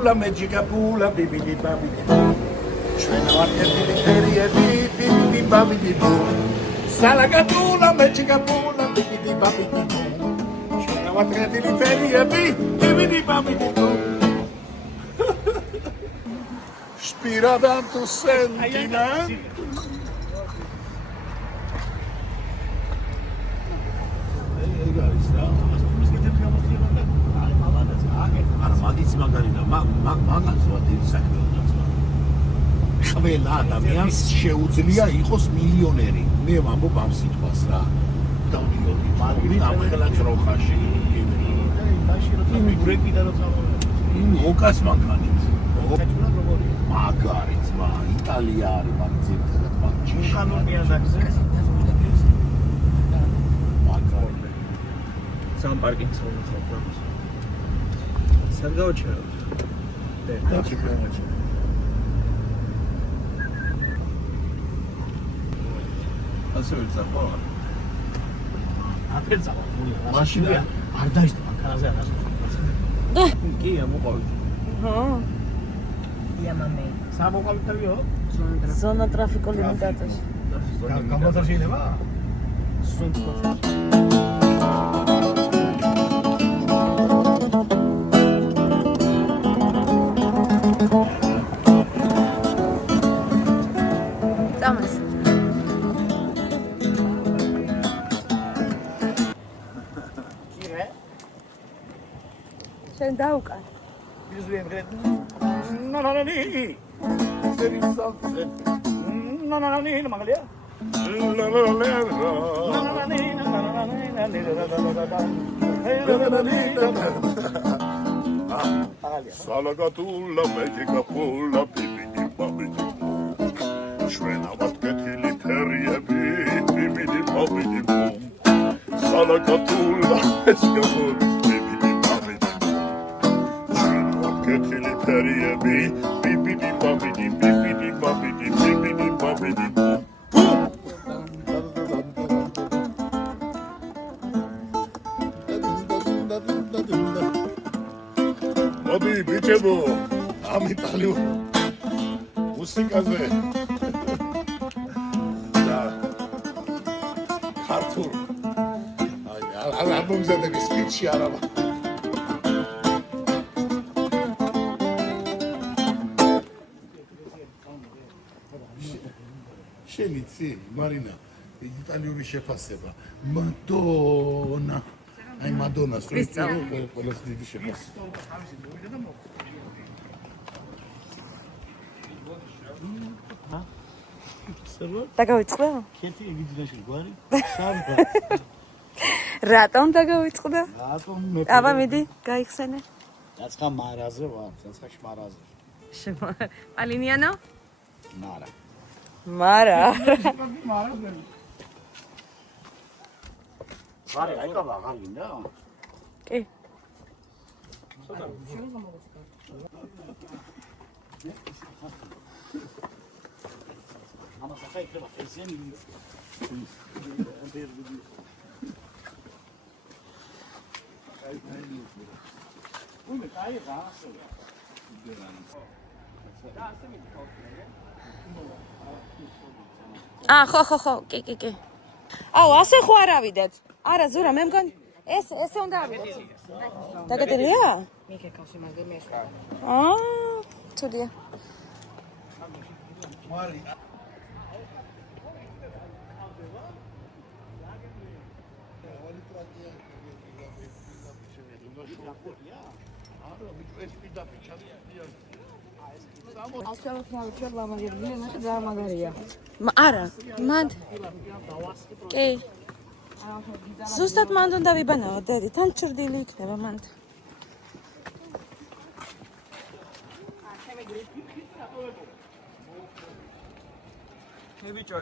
pula, magica pula, bibidi babidi boo. Schöne Marketing, bibidi babidi boo. Salagatula, magica pula, bibidi babidi boo. Schöne Marketing, bibidi babidi boo. Spiradan tu sentiment. მაგის მაგარია მაგას ვადი საქმეა. ყველა ადამიანს შეუძლია იყოს მილიონერი. მე ვამბობ ამ სიტყვას რა. დავდიოდი მაგარი ამ ხელაც როხაში. იმიგრები და როცა იმ ოკას მანქანით. მაგარი ძმა, იტალია არის მაგის ერთად მაგჩი. ხანონია დაგზე. მაგარი. სამ პარკინგს ვუწევთ. სად გავაჩეროთ? დავაჩეროთ. ასე ვიწყო. აფერცა ხული. მაშინა არ დაიწყო მანქანაზე არ ასწავლე. კი, მოყავით. ხო. იამამე. სამოყავითავიო? ზონა ტრაფიკული limitatorში. გამოსა შეიძლება? სუნთქო. შენ დაუკან. Salagatula, magica pula, bibidi babidi boo. Schöne Marketing, bibidi babidi boo. Salagatula, magica pula. Bibidi babidi bibidi babidi bibidi babidi boo. Modi bichebo am Italio muzikაზე da ქართულ აი ალბომზე და სპიჩი არა შენიცი მარინა იტალიური შეფასება მადონა აი მადონას ყველას დიდი შეფასება დაგავიწყდა? ქეთი იგიძინაში გვარი სამბა რატომ დაგავიწყდა? რატომ აბა მიდი გაიხსენე დაცხა მარაზე ვარ დაცხაში მარაზე პალინიანო? მარა მარა ვარე აი კაბა აღარგინდა კი ამა სახაი ხება ესენი უიმე კაი გაასწორა ხო კი აუ ასე ხო არ ავიდეთ არა ზურა მე მგონი ესე უნდა ავიდეთ დაგადელია მიქეკავს იმაზე მე თუდია მარი არა მანდ კი ზუსტად მანდ უნდა ვიბანაო დედი თან ჩრდილი იქნება მანდ ბიჭო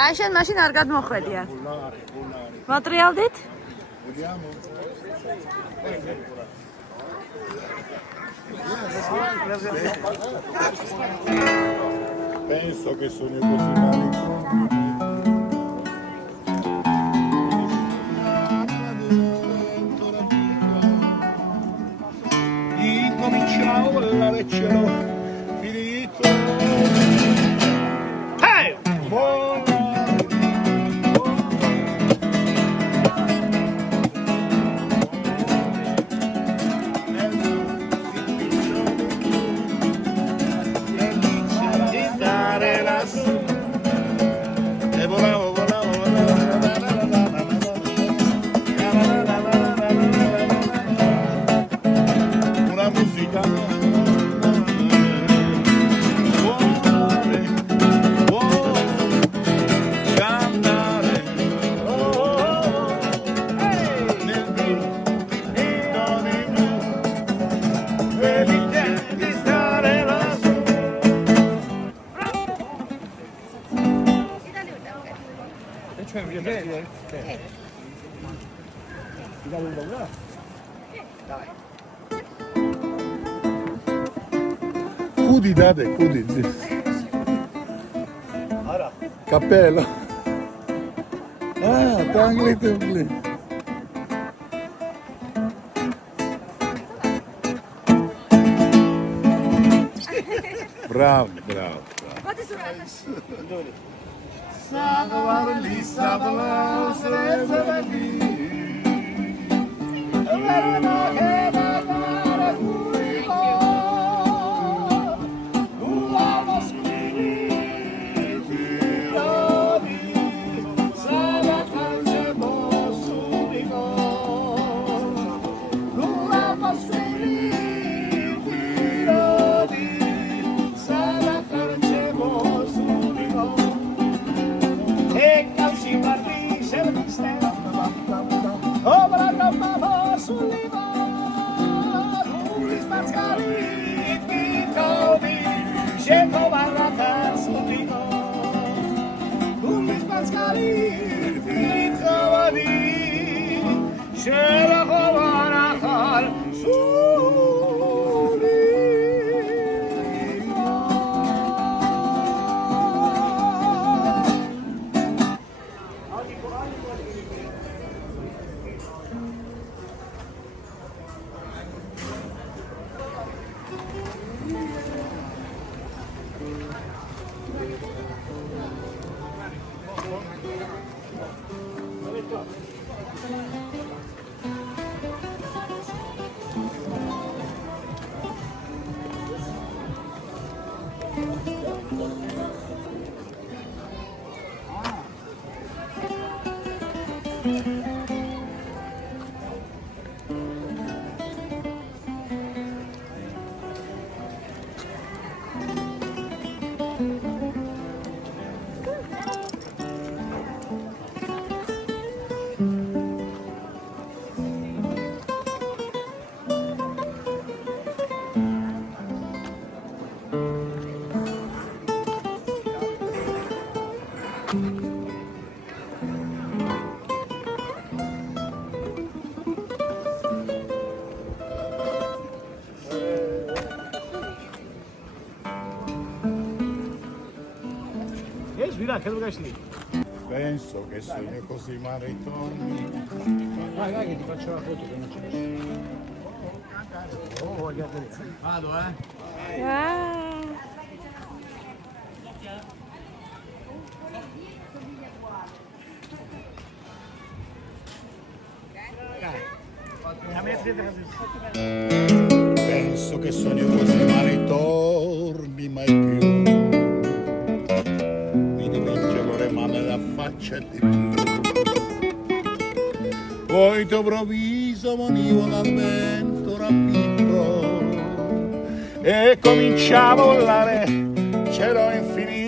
აი შენ მაშინ არ გადმოხვედია. მატრიალდით? Penso che sono così Cominciavo la leggero finito. Hey! Cudi date, cudi. Ara. Cappello. Ah, tangli tangli. Bravo, bravo. Sabavarli, sabavar, sabavarli. là, che dove sei? Penso che sogno così ma ritorni. Vai, che ti faccio la foto che non c'è nessuno. Oh, guarda lì. Vado, Wow. Penso che sogno così ma ritorni mai più. Mi dimentico le mani da faccia di più. Poi d'improvviso venivo dal vento rapito e cominciavo a volare, cielo infinito.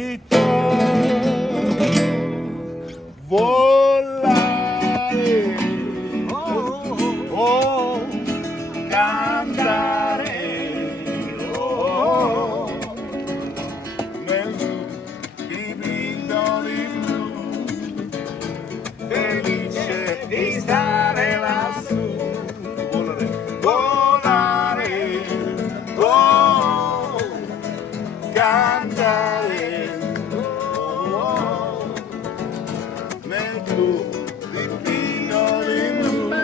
Volare, oh, cantare, oh, nel librido di blu, felice di stare lassù. Volare, volare, oh, cantare, oh, nel blu, librido di blu,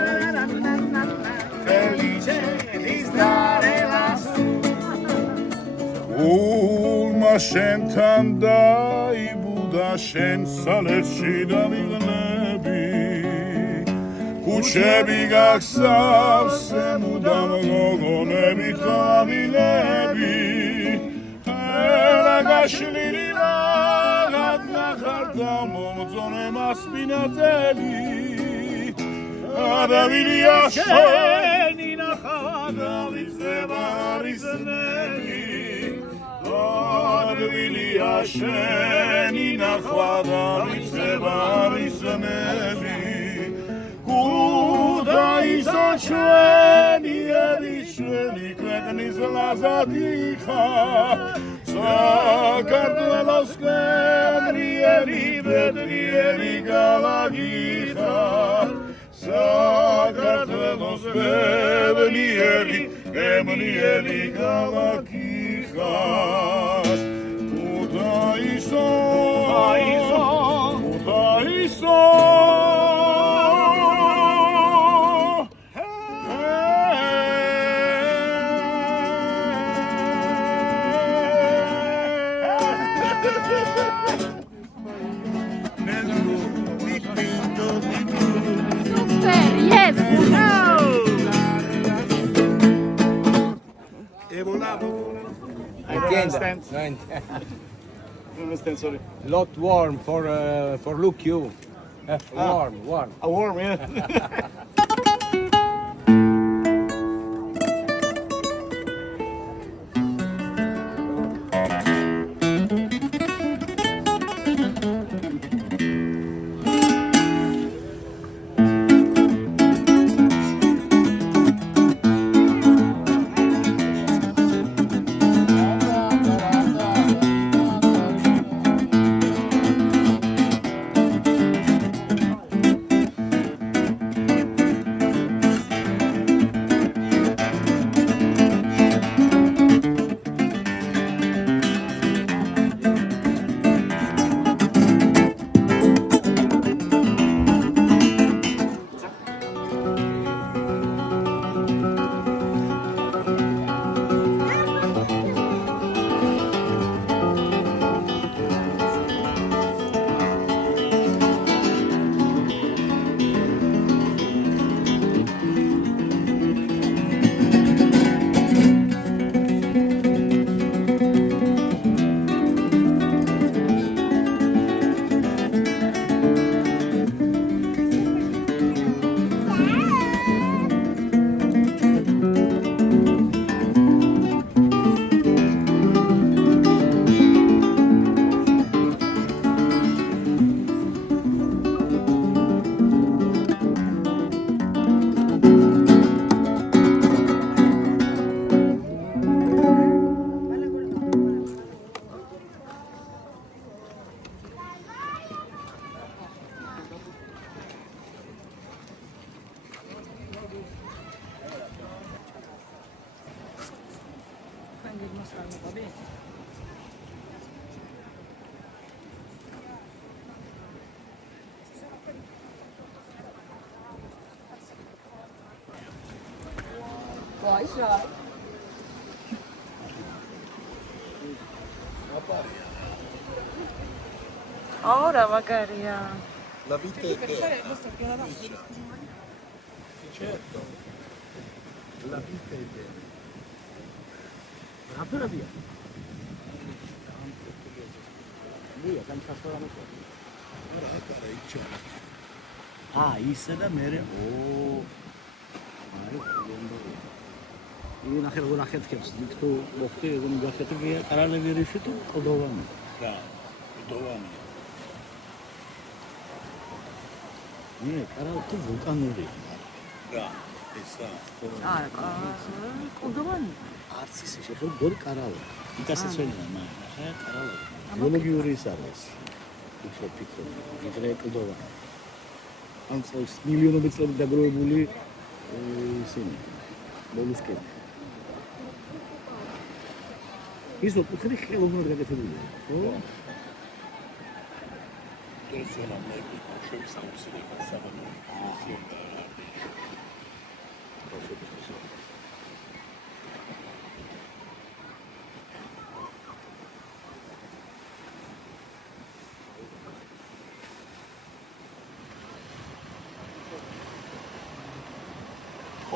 felice di stare lassù. Ulma scenta andai, Buda scienza l'escida di nebi, kucebi gaksav se mudam gogo nebi kavi nebi, elagashli lagat nachardam omzone maspinateli, adavili asheni nachada vizevaris nebi, adavili asheni nachada vizevaris nebi. Kuda isochweni elichweni kwegnis lazadicha, Sakartvelos kemrieli vedrieli galagicha, Sakartvelos vedrieli kemrieli galagicha. Kuda iso, kuda iso. Super, yes! E volavo. I don't understand. Don't understand, sorry. Lot warm for look you. Warm. A worm, yeah. რა მაგარია. La vita è eterna. Certo. La vita è eterna. აფერებია. მია განსასწორამოა. არა, იცი. ისე და მე იგი ნახე როგორ ახეთქებს იქ თუ მოხდი ეგ მიგახეთქია კარალები რიფი თუ კლდოვანი. რა, კლდოვანი. მე კარალ თუ ვულკანური. რა, ესა. არა, კლდოვანი. არც ისე შეხო გორ კარალა. იკასეცველია ნახე კარალა. გეოლოგიური ის არის. ისე ფიქრობ, ვიდრე კლდოვანი. ან წელს მილიონობით წლები დაგროვებული ისინი მოლუსკები. ის უკეთრი ხელოვნურად გაკეთებულია, ხო? ესენა მე შევსაუბრე საბადო.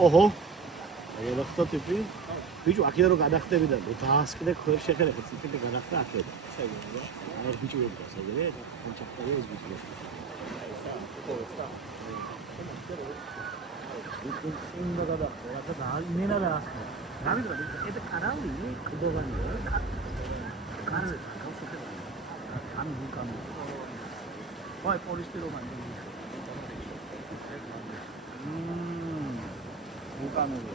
ოჰო. აი რა ხტო ტიპი? ბიჭო აქედან რო გადახტები და დაასკდე ხერ შეხერე ხე ტიპი გადახტა აქედან. საერთოდ. აი ბიჭო და საერთოდ კონჩაქტია ის ბიჭო. უნდა გადახტე რა მენა და ასკდე. რა ვიცი ეს კარალი კლდოვანია. კარალი გავსუქება. ამ ვულკანი. ვაი პოლისტი რომანი. ვულკანური.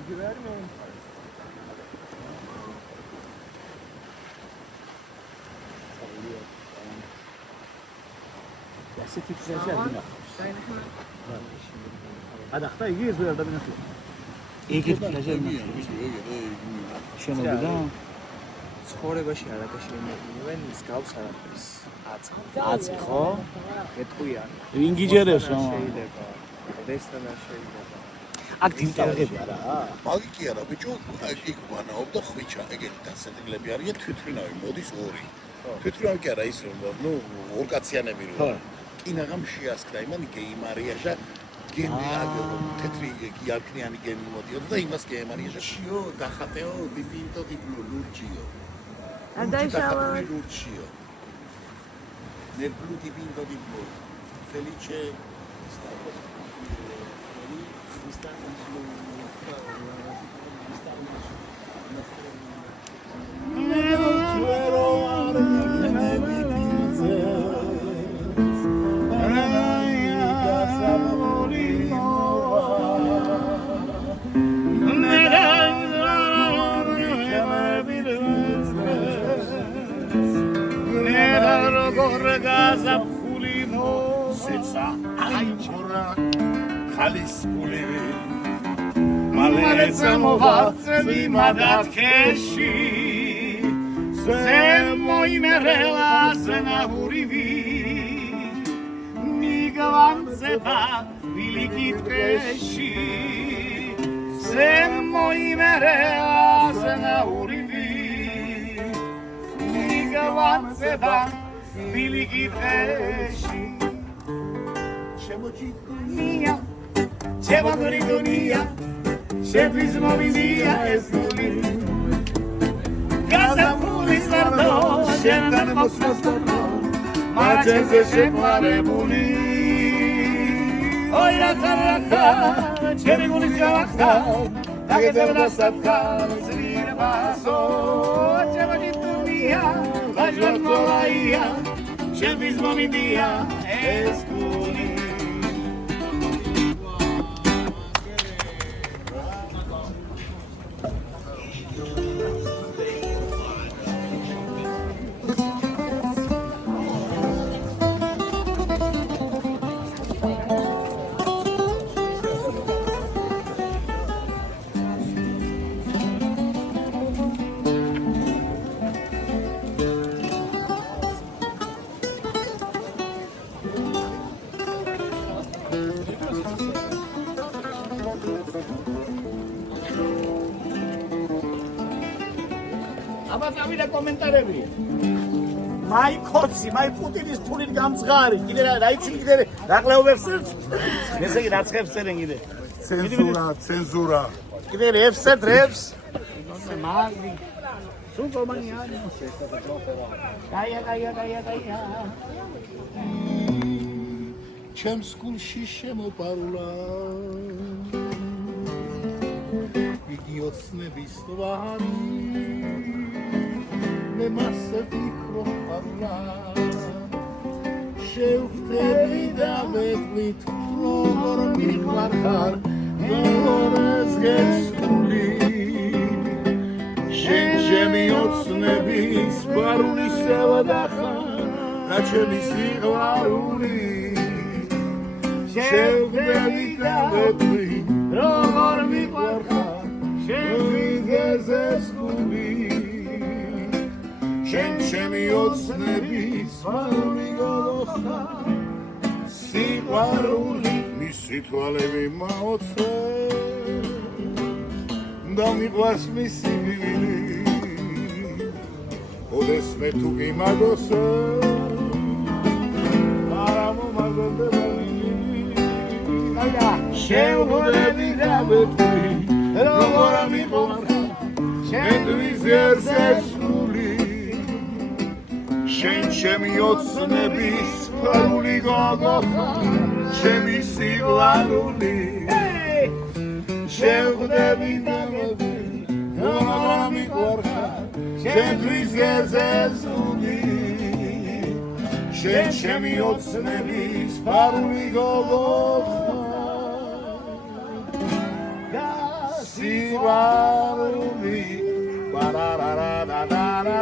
იგივე არის მე. ასეთი ფიზიკა არის. გადახტა იგი ეს ვერ ადამიანს. იგი ფიზიკა შენობიდან ცხოვრებაში არ აღაშენებენ ის გავს არაფერს. აწი ხო? ეთქვია. ინგიჯერებს რა. შეიძლება. რესტორანი შეიძლება. აქ დინტალღები არა? მაგი კი არა, ბიჭო, იქ ვანაობდა ხვიჩა, ეგეთი დასაწყლები არიან თვითმფრინავი, მოდის ორი. თვითმფრინავი კი არა ის რომ, ნუ ორკაციანები რო. კინაღამ შეასკდა იმან გეიმარიაჟა გენი აგერო თეთრი იარკნიანი გენი მოდიოდა და იმას გეიმარიაჟა შიო დახატეო დიპინტო დიპლო ლურჩიო. არ დაიშალა ლურჩიო. nel blu dipinto di blu. Felice senza ancora khalisquli maleza movatseli madatkeshi semoimerela senavurivi migvantseba vilikitkeshi semoimerela senavurivi migvantseba vilikitkeshi Mia, c'è Madrigonia, c'è Bismovinia e Stuli. Casa Puli Sardo, c'è nel Mosco Storno, ma c'è fare Puli. Oi la Caracca, c'è Rivoluzionacca, la che deve da Satta, Srire Basso, c'è Madrigonia, la Giornolaia, c'è Bismovinia e Stuli. აბა წავიდა კომენტარები. მაი კოცი, მაი პუტინის ფულით გამძღარი. კიდე რა იცი კიდე რა ყლეობებს წერს? ესე იგი რაცხებს წერენ კიდე. ცენზურა. კიდე რევსად რევს. მაგრი. სუპერმანია. გაია. ჩემს გულში შემოპარულა იგი ოცნების თვარი მე მასე ვფიქრობ პარულა შევხვდები და მეტყვით როგორ მიყვარხარ როგორც გესული შენ ჩემი ოცნების პარული შევადახარ და ჩემი სიყვარული შევხვდები და მეტყვით როგორ მიყვარხარ შენ გესული შენ ჩემი ოცნების პარული გოგოხარ სიყვარული მისი თვალები მაოცე და მიყვარს მისი ბივილი ოდეს მე თუ გიმაგოსე არა მომაგონდებული შევხვდები და მეტყვით როგორ მიყვარხარ შენთვის გესული შენ ჩემი ოცნების პარული გოგოხარ ჩემი სიყვარული შევხვდები და მეტყვით როგორ მიყვარხარ შენთვის გესული შენ ჩემი ოცნების პარული გოგოხარ სიყვარული პარარარარარარა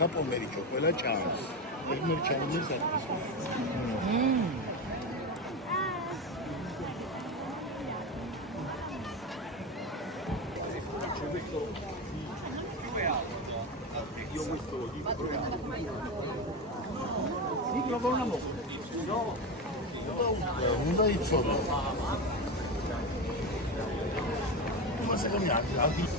კაპომერიჩო ყველა ჭამს. ეგ ჩამის არის. უნდა იცოდო. მასაკამი არის.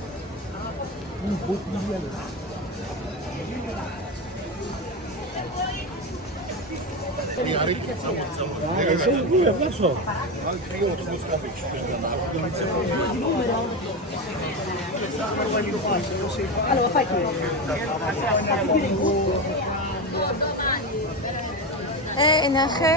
ნახე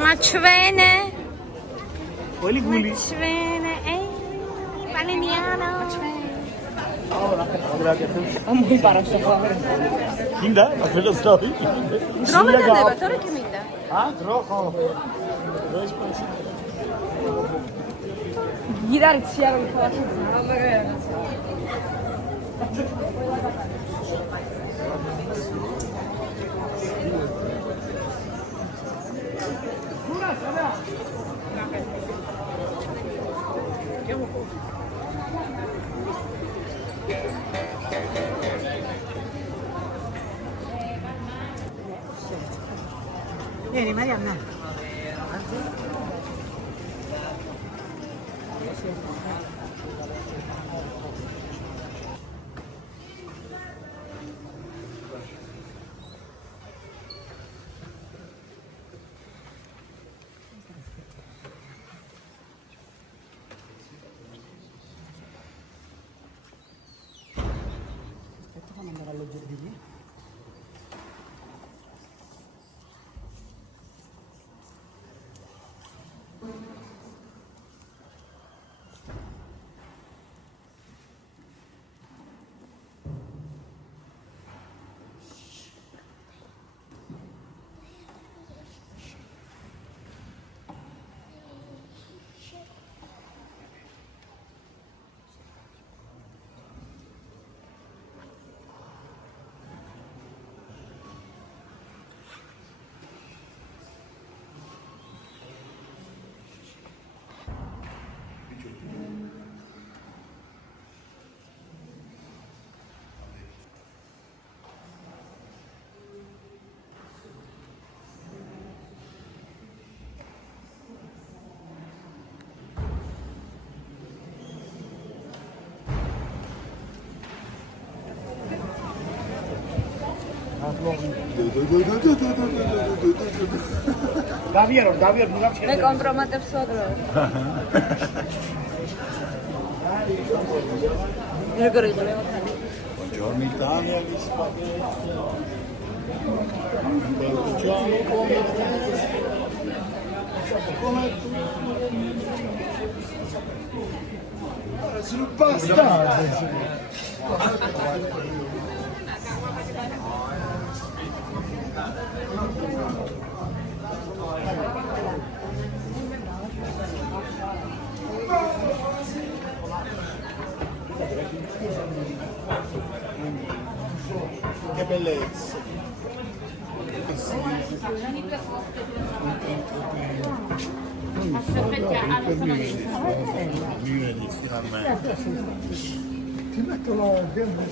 Mačvene. Oli guli. Mačvene. Valeniano. Kinda, afelo stavi. Droma დადება, თორე კი მინდა. დრო ხო. დროის პასი. გირარი ციარო ქალაქში ზარალაგა. Vieni Marianna. Aspetta, fammi andare allo giardino. დავიარო ნუგამ მე კომპრომატებს ვაგრო. როგორ იყო ლევოთანი? Buongiorno Italia, gli spaghetti. Belgiano come sul pasta. Che bellezza. Finalmente. Ti metto la dentro.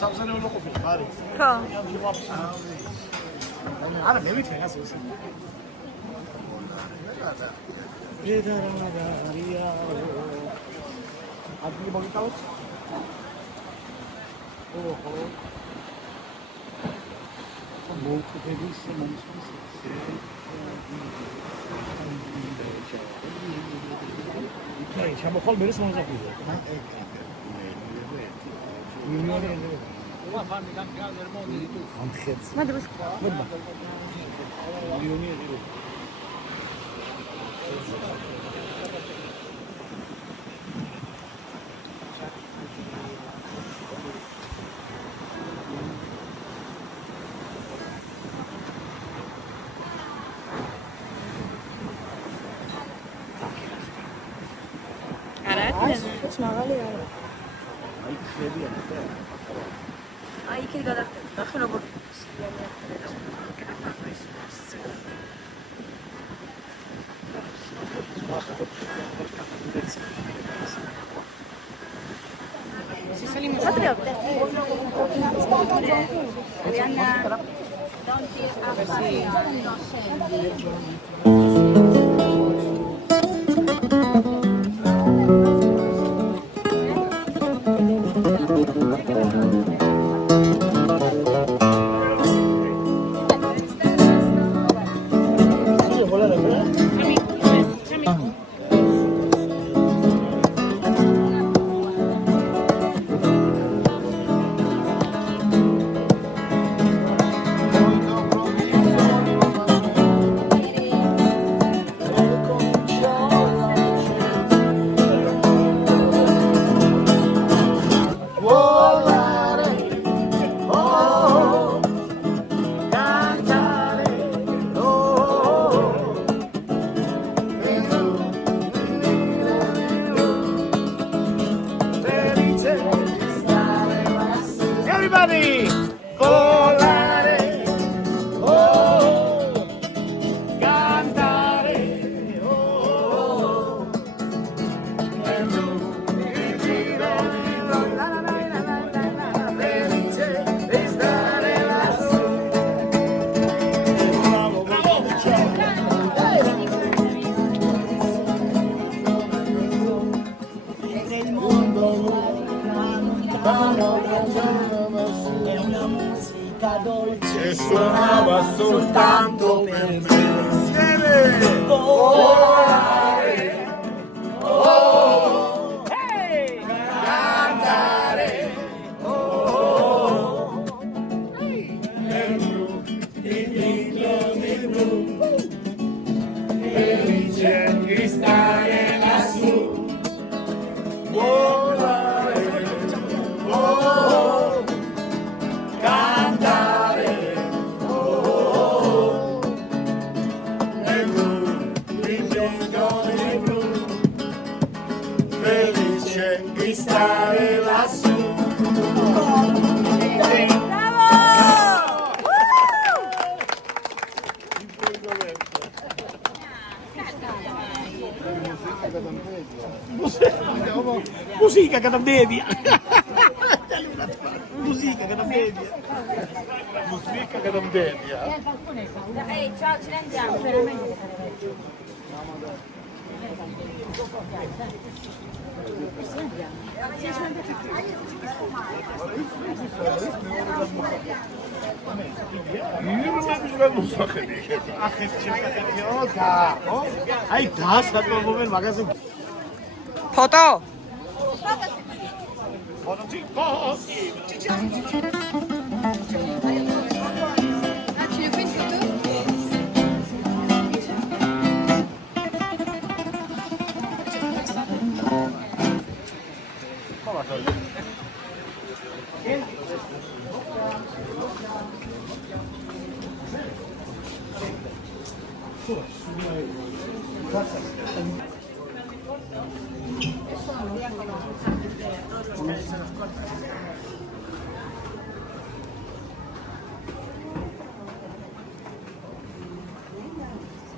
სამსანე უნდა ყოფილიყო არის. ხო. არა მე ვიცი რა ზუსტი. დედარამაგარია. ადგილი მოგიტავოთ? ოჰო. მოუწოდების მომსხლის აი ჩამოხვალ მერე მომზაფხულზე მაღალი არა. აი ხედიან და აი იქით გადახტები. ახლა როგორ Everybody! Volare! Oh! Cantare! Oh! E lui gira felice di stare lassù. Bravo, bravo, il mondo è una musica dolce e suonava soltanto per me. Insieme! Volare! Oh! Hey! Cantare! Oh! Nel blu, nel blu, felice di stare lassù. Volare! Oh! Cantare, oh, nel blu, nel blu, felice di stare lassù. Musica che da media. Musica che da media. Musica che non media. Ehi, ciao, ce ne andiamo. აი დასაკმობენ მაგაზე ფოტო?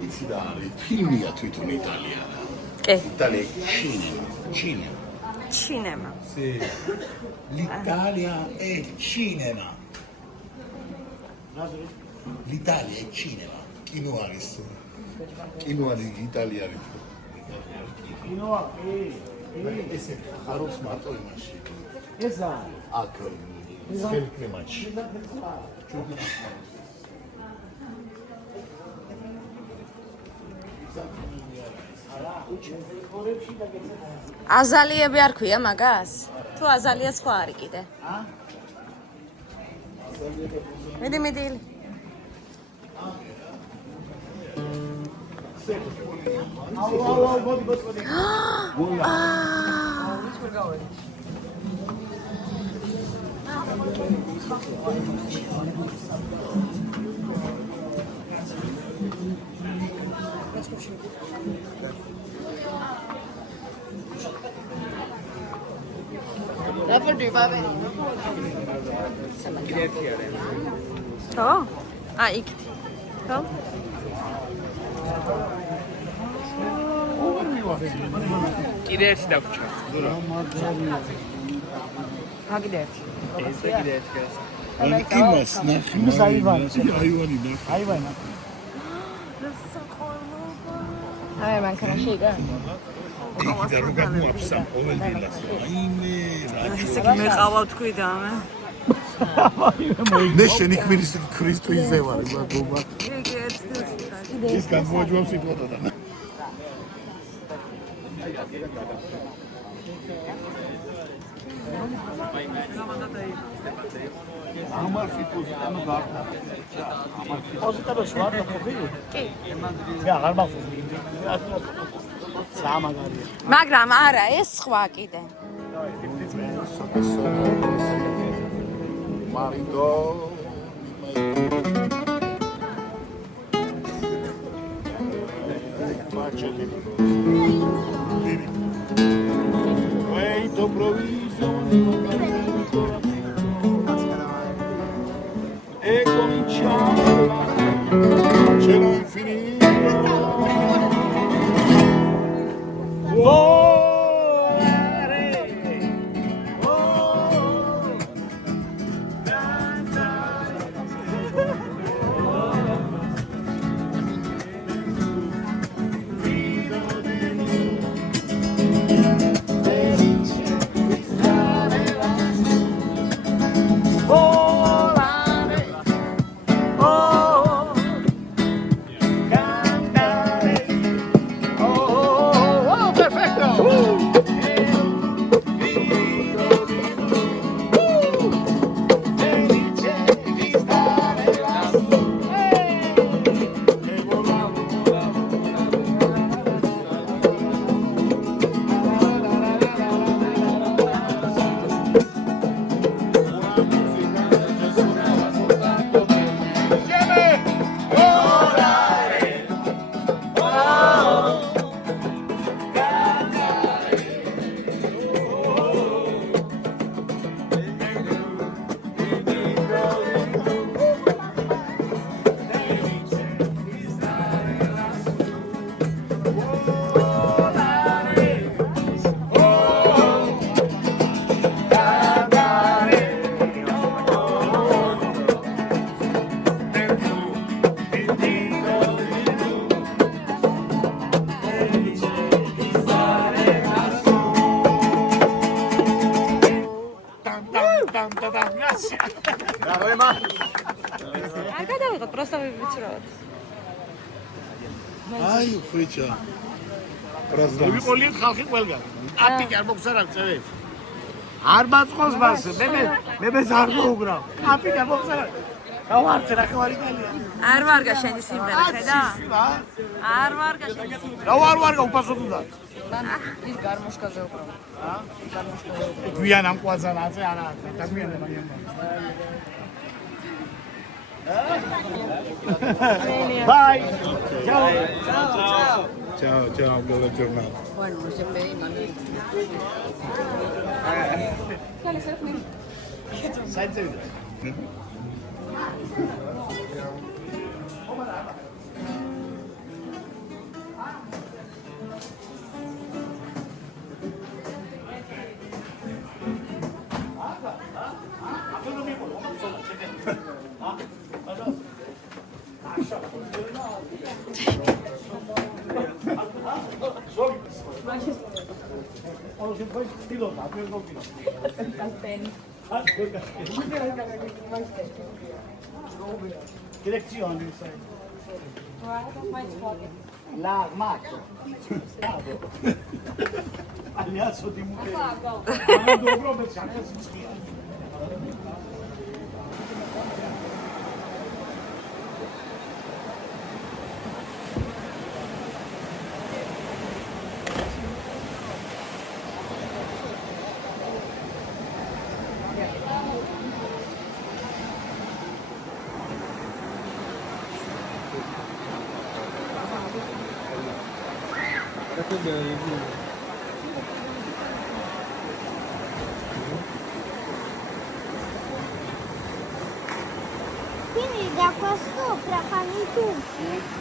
იცი და არის ფილმია თვითონ იტალიანა. კი. Italia cinema. Cinema. Cinema. Sì. L'Italia è cinema. L'Italia è cinema. Kino არის. Kino არის იტალიარი. კინო ესე ხარობს მარტო იმაში. ესა აქ სფერკლემაში. აზალიები არ ქვია მაგას? თუ აზალია სხვა არის კიდე? მიდი. ხო? იქით. ხო? კიდე ერთი დაგვრჩა. აგიდე ერთი. ეს და კიდე ერთი გას. იმას ნახე. იმის აივანი. აივანი ნახე. აივანი. აი მანქანა შეიძლება? და რო გამოაფსა ყოველ დილას. აიმე რა. ესე კი მე ყავა თქვი და მე. მე შენი ქმრის ქრისტო ისე ვარ, გოგო. იგი ერთი. ის გამოაჯვავს სიტყვათა და ამარ ფიტოზი ანუ გარდა. პოზიტივში ვარ და ყოფილი? კი. რა არ მახსოვს. სამაგარია. მაგრამ არა, ეს სხვა კიდე. მარიდო e cominciamo cielo infinito არ გადავიღოთ, просто ვიცროთ. აი ხვიჩა. ვიყოლი ხალხი ყველგან. აპიკი არ მოგზარავ წევებს. არ მაწყობს მას. მე ზარ მოუგრავ. აპიკი არ მოგზარავ. გავარცე რა ხვალიკალია. არ ვარგა შენი სიმღერა, ხედა? არ ვარგა შენი სიმღერა. რა ვარგა უფასოდ და. ის გარმოშკაზე უკრავ. გვიან ამ ყვაძანაზე არა დაგვიანება მაგრამ. Bye. Ciao. Ciao, buona giornata. Bueno, se me iman. Direzione, sai. l'armato. Aliazzo di Muteri. Quando Robert Chanesi. Quindi da qua sopra fanno i tuffi?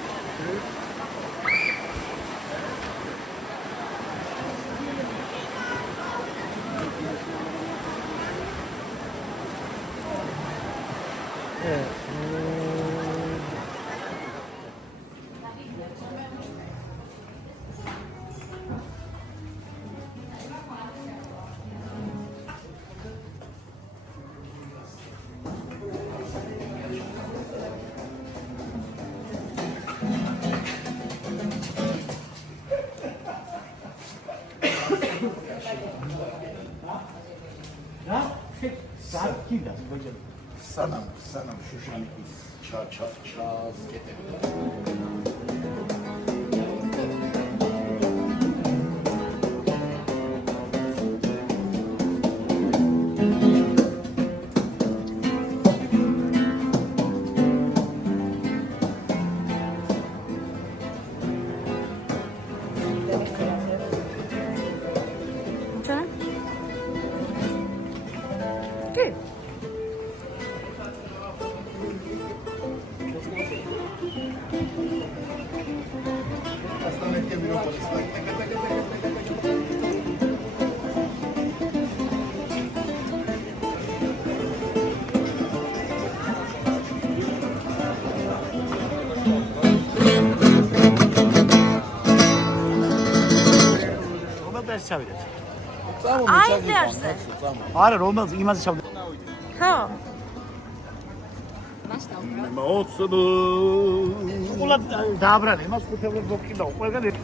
სანამ შუშანიკის ჩაზკეტები აი დერზე. არა, რომელს იმაზე ჩავდე. ხო. მოწმო ყველა დააბრალე, მას ხუთევლებს მოკიდა, ყველგან ერთი.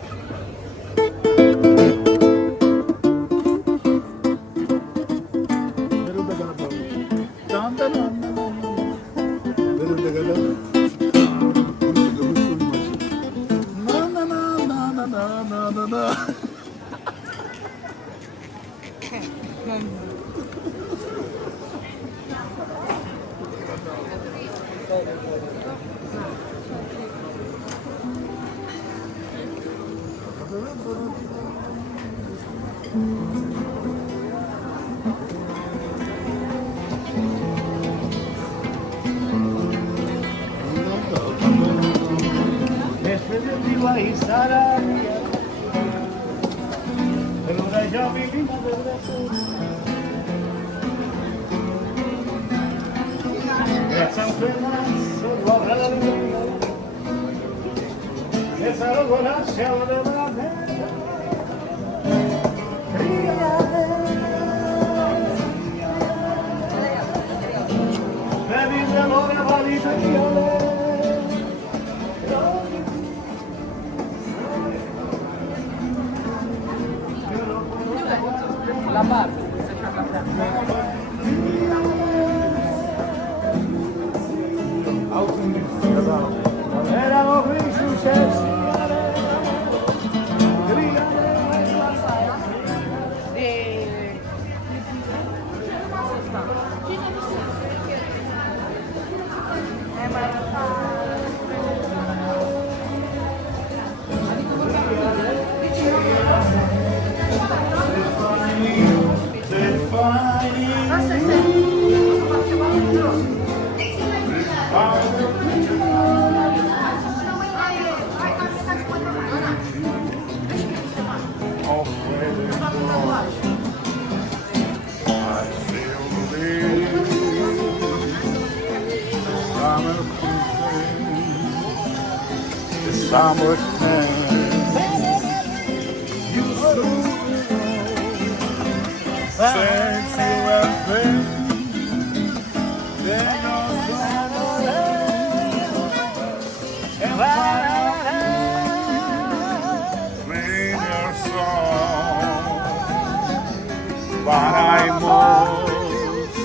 but I most,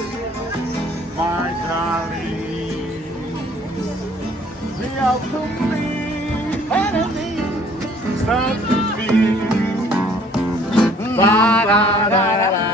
my darling. The ultimate enemy starts to feel. Ba da da da da.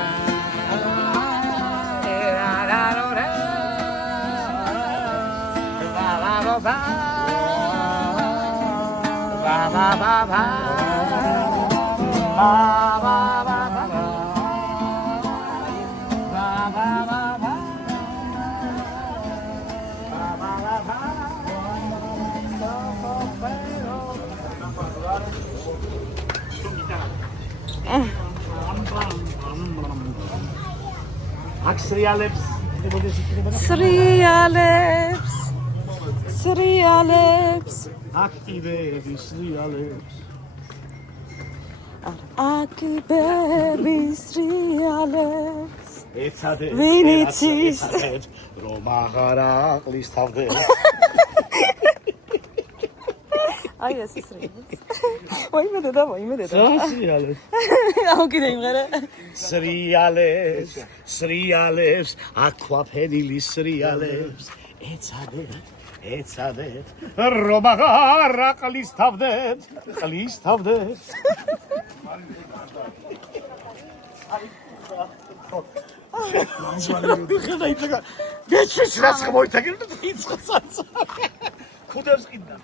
აქ სრიალებს სრიალებს აქ იდეები სრიალებს აკიბების სრიალებს ეცადეთ ვინ იცის რომ აღარ აყლის თავდე აი ეს სრიალებს მოიმედე სრიალებს აუ კიდე იმღერე სრიალებს აქვაფენილი სრიალებს ეცადეთ რომ აღარ აყლის თავდეთ გეჩვენს რაც მოიტაგე და იწყსაც ხუდებს ყიდა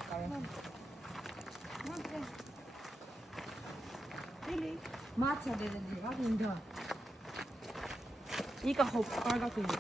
მაცა დედები რა გინდა იკა ხო კარგად იმი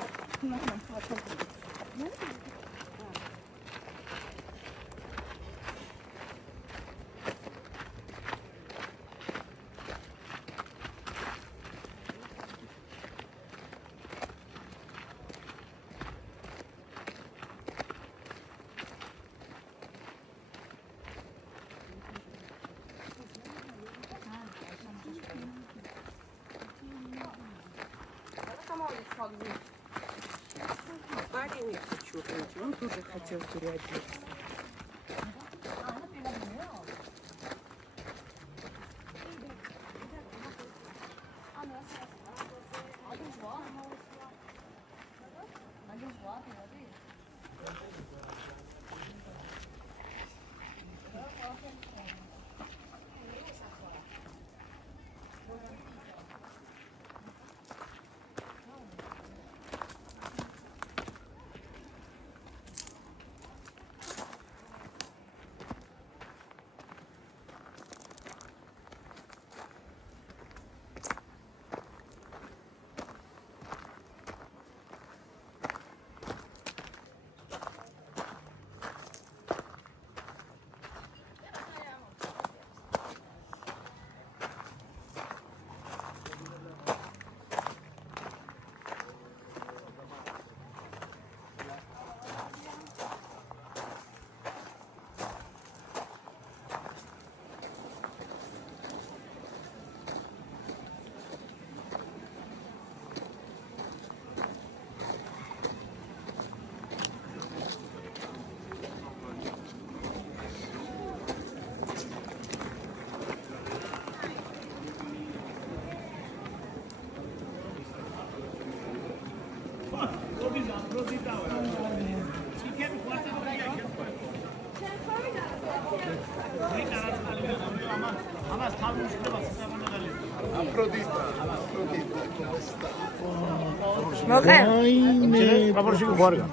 პროპორციული ხوارგა.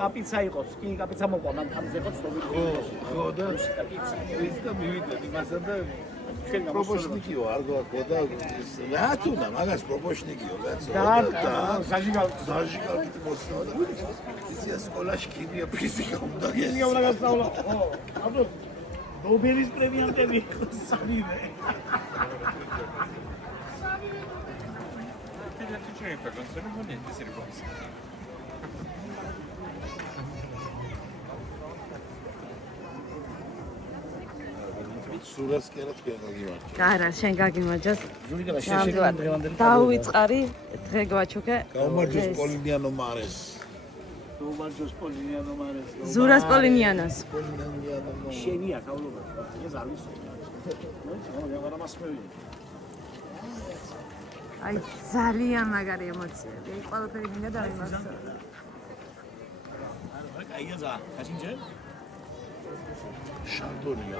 კაპიცა იყოს, კი, კაპიცა მოყვა, მან თამზე იყო ცნობილი. ხო და კაპიცა. ის და მივიდეთ იმასთან და პროპორცნიკიო არ გვაქვს და რა თუნდა მაგას პროპორცნიკიო კაცო. და საჟიგალით მოსწავლა და იცი სკოლაში ქიმია ფიზიკა უნდა ქიმია უნდა გასწავლა. ხო, აბა ნობელის პრემიანტები იყოს სამივე. სურას კი არა თქვენ გაგიმარჯოს. არა, შენ გაგიმარჯოს. ზურიგა შეშეგა დღევანდელი. დაუვიწყარი დღე გვაჩუქე. გაუმარჯოს პოლინიანო მარეს. გაუმარჯოს პოლინიანო მარეს. ზურას პოლინიანოს. შენია კავლობა. ეს არ ვიცი. მოიცა, რა მასმევია. აი ძალიან მაგარი ემოციები. აი ყველაფერი მინდა დავიმახსოვრო. კაია ზა, კაცინჯე? შანდონია,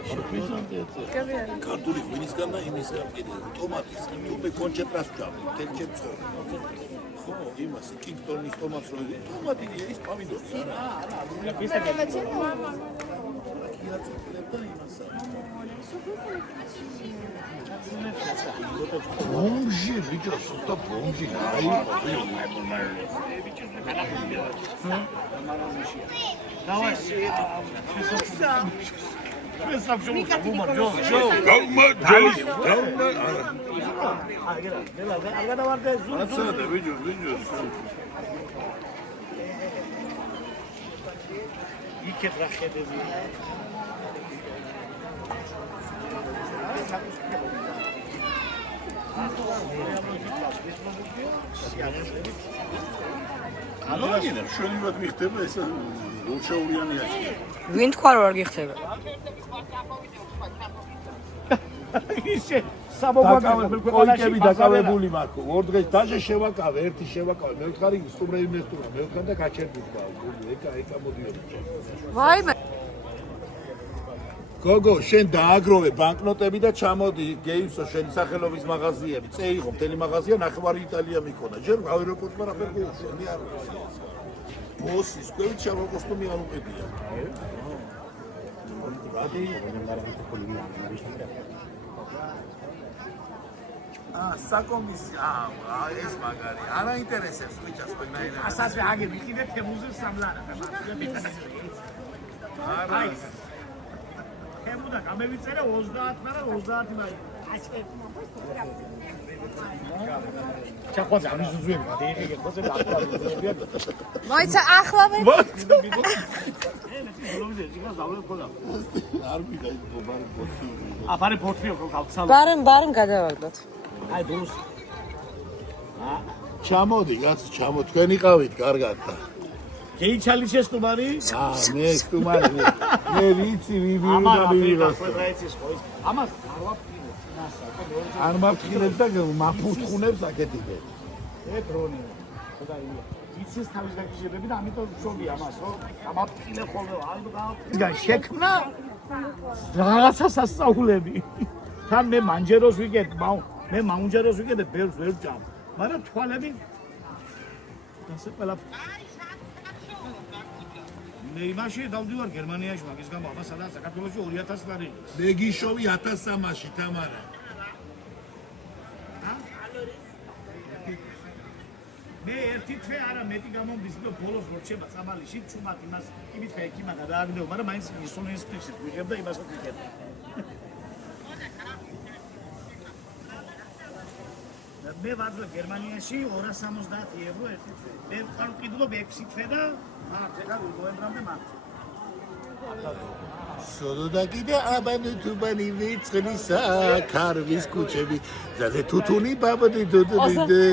კარტული ღვინისგან და იმისგან კიდე ტომატის, თუმე კონჩენტრას ვჭამდი, თელჩებს ხოვე. ხო, იმას კინგტონის ტომატს რო ტომატი ის პომიდორი არა. ბომჟი, ბიჭო, სულთა ბომჟი, აი, დავაი. ანოაგინებ შვილივად მიხდება ეს ულშაურიანი აშია. ვინ თქვა რომ არ გიხდება? ისე საბოგავები კოიკები დაკავებული მაქვს. ორ დღეს დაჟე შევაკავე, ერთი შევაკავე, მეოთხარი სტუმრები მესტუმრა, მეოთხარი და გაჩერდი თქვა. ეკა მოდიოდი. ვაიმე. გოგო, შენ დააგროვე ბანკნოტები და ჩამოდი გეივსო შენი სახელობის მაღაზიები. წეიღო მთელი მაღაზია ნახევარი იტალია მიქონა. ჯერ აეროპორტმა რა ფერ გეუშენი არ არის. მოსის კვევით შავ კოსტუმი არ უყიდია. რადი? საკომისი, ეს მაგარი. არა ინტერესებს ვიჭას ყველანაირად. ასაზე აგე ვიყიდე თემუზის სამლარა. არა. თემუდა გამევიწერე 30-მა და 30 მაი. ჩახვაზე ამის უზუები გადაიღე ხოზე დაყოლები. მოიცა ახლა ვერ არ ვიდა ბარი ბოთი. აბარე ფორტიო გავცალო. ბარემ გადავაგდოთ. აი დურს. ჩამოდი, კაც, ჩამო, თქვენ იყავით კარგად და. გეიჩალიჩეს სტუმარი? მე სტუმარი. მე ვიცი ვივიღოს. ამას არ ვაფრინებ წინასა. არ მაფრინებ და მაფუთხუნებს აკეთებ. დრონი. ხოდაია. იცის თავის გაგიჟებები და ამიტომ ვშობი ამას, რომ ამაფრინებ ხოლმე ალბათ. შექმნა რაღაცა სასწაულები. თან მე მანჯეროს ვიგებ, მე მაუნჯეროს ვიგებ, ბევრს ვერ ვჭამ. მაგრამ თვალები ასე ყველაფერი მე იმაში დავდივარ გერმანიაში მაგის გამო აბა სადაც საქართველოში 2000 ლარი. მე გიშოვი 1300-ში თამარა. მე ერთი თვე არა მეტი გამომდის და ბოლოს რჩება წამალიში ჩუმად იმას იმითქა ეკიმა გადააგდო, მაგრამ მაინც ისონის ფიქსით ვიღებ და იმასაც ვიღებ. მე ვაძლევ გერმანიაში 270 евро ერთი თვე. მე ვყიდულობ 6 თვე და ეხლა ნოემბრამდე მაქვს. სოდოდა კიდე აბანო თუბანი ვიწყლისა ქარვის კუჩები ზაზე თუთუნი ბაბდი დუდუდი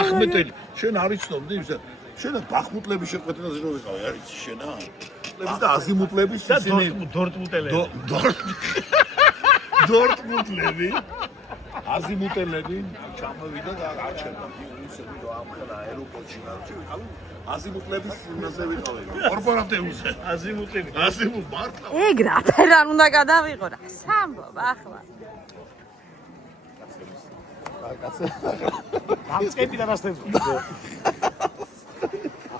ახმეტელი შენ არ იცნობდი ისე შენ ბახმუტლების შეყვეტილაზე რო ვიყავი არ იცი შენა ლების და აზიმუტლების ისინი დორტმუტელები დორტმუნდლები აზიმუტელები ჩამოვიდა და არჩევდა ისე რომ ამხელა აეროპორტში არჩევი აზიმუტლების იმაზე ვიყავი კორპორატიულზე აზიმუტ მართლა ეგ რა ფერან უნდა გადავიღო რა სამბობ ახლა კაცო დამწყები და რასთებს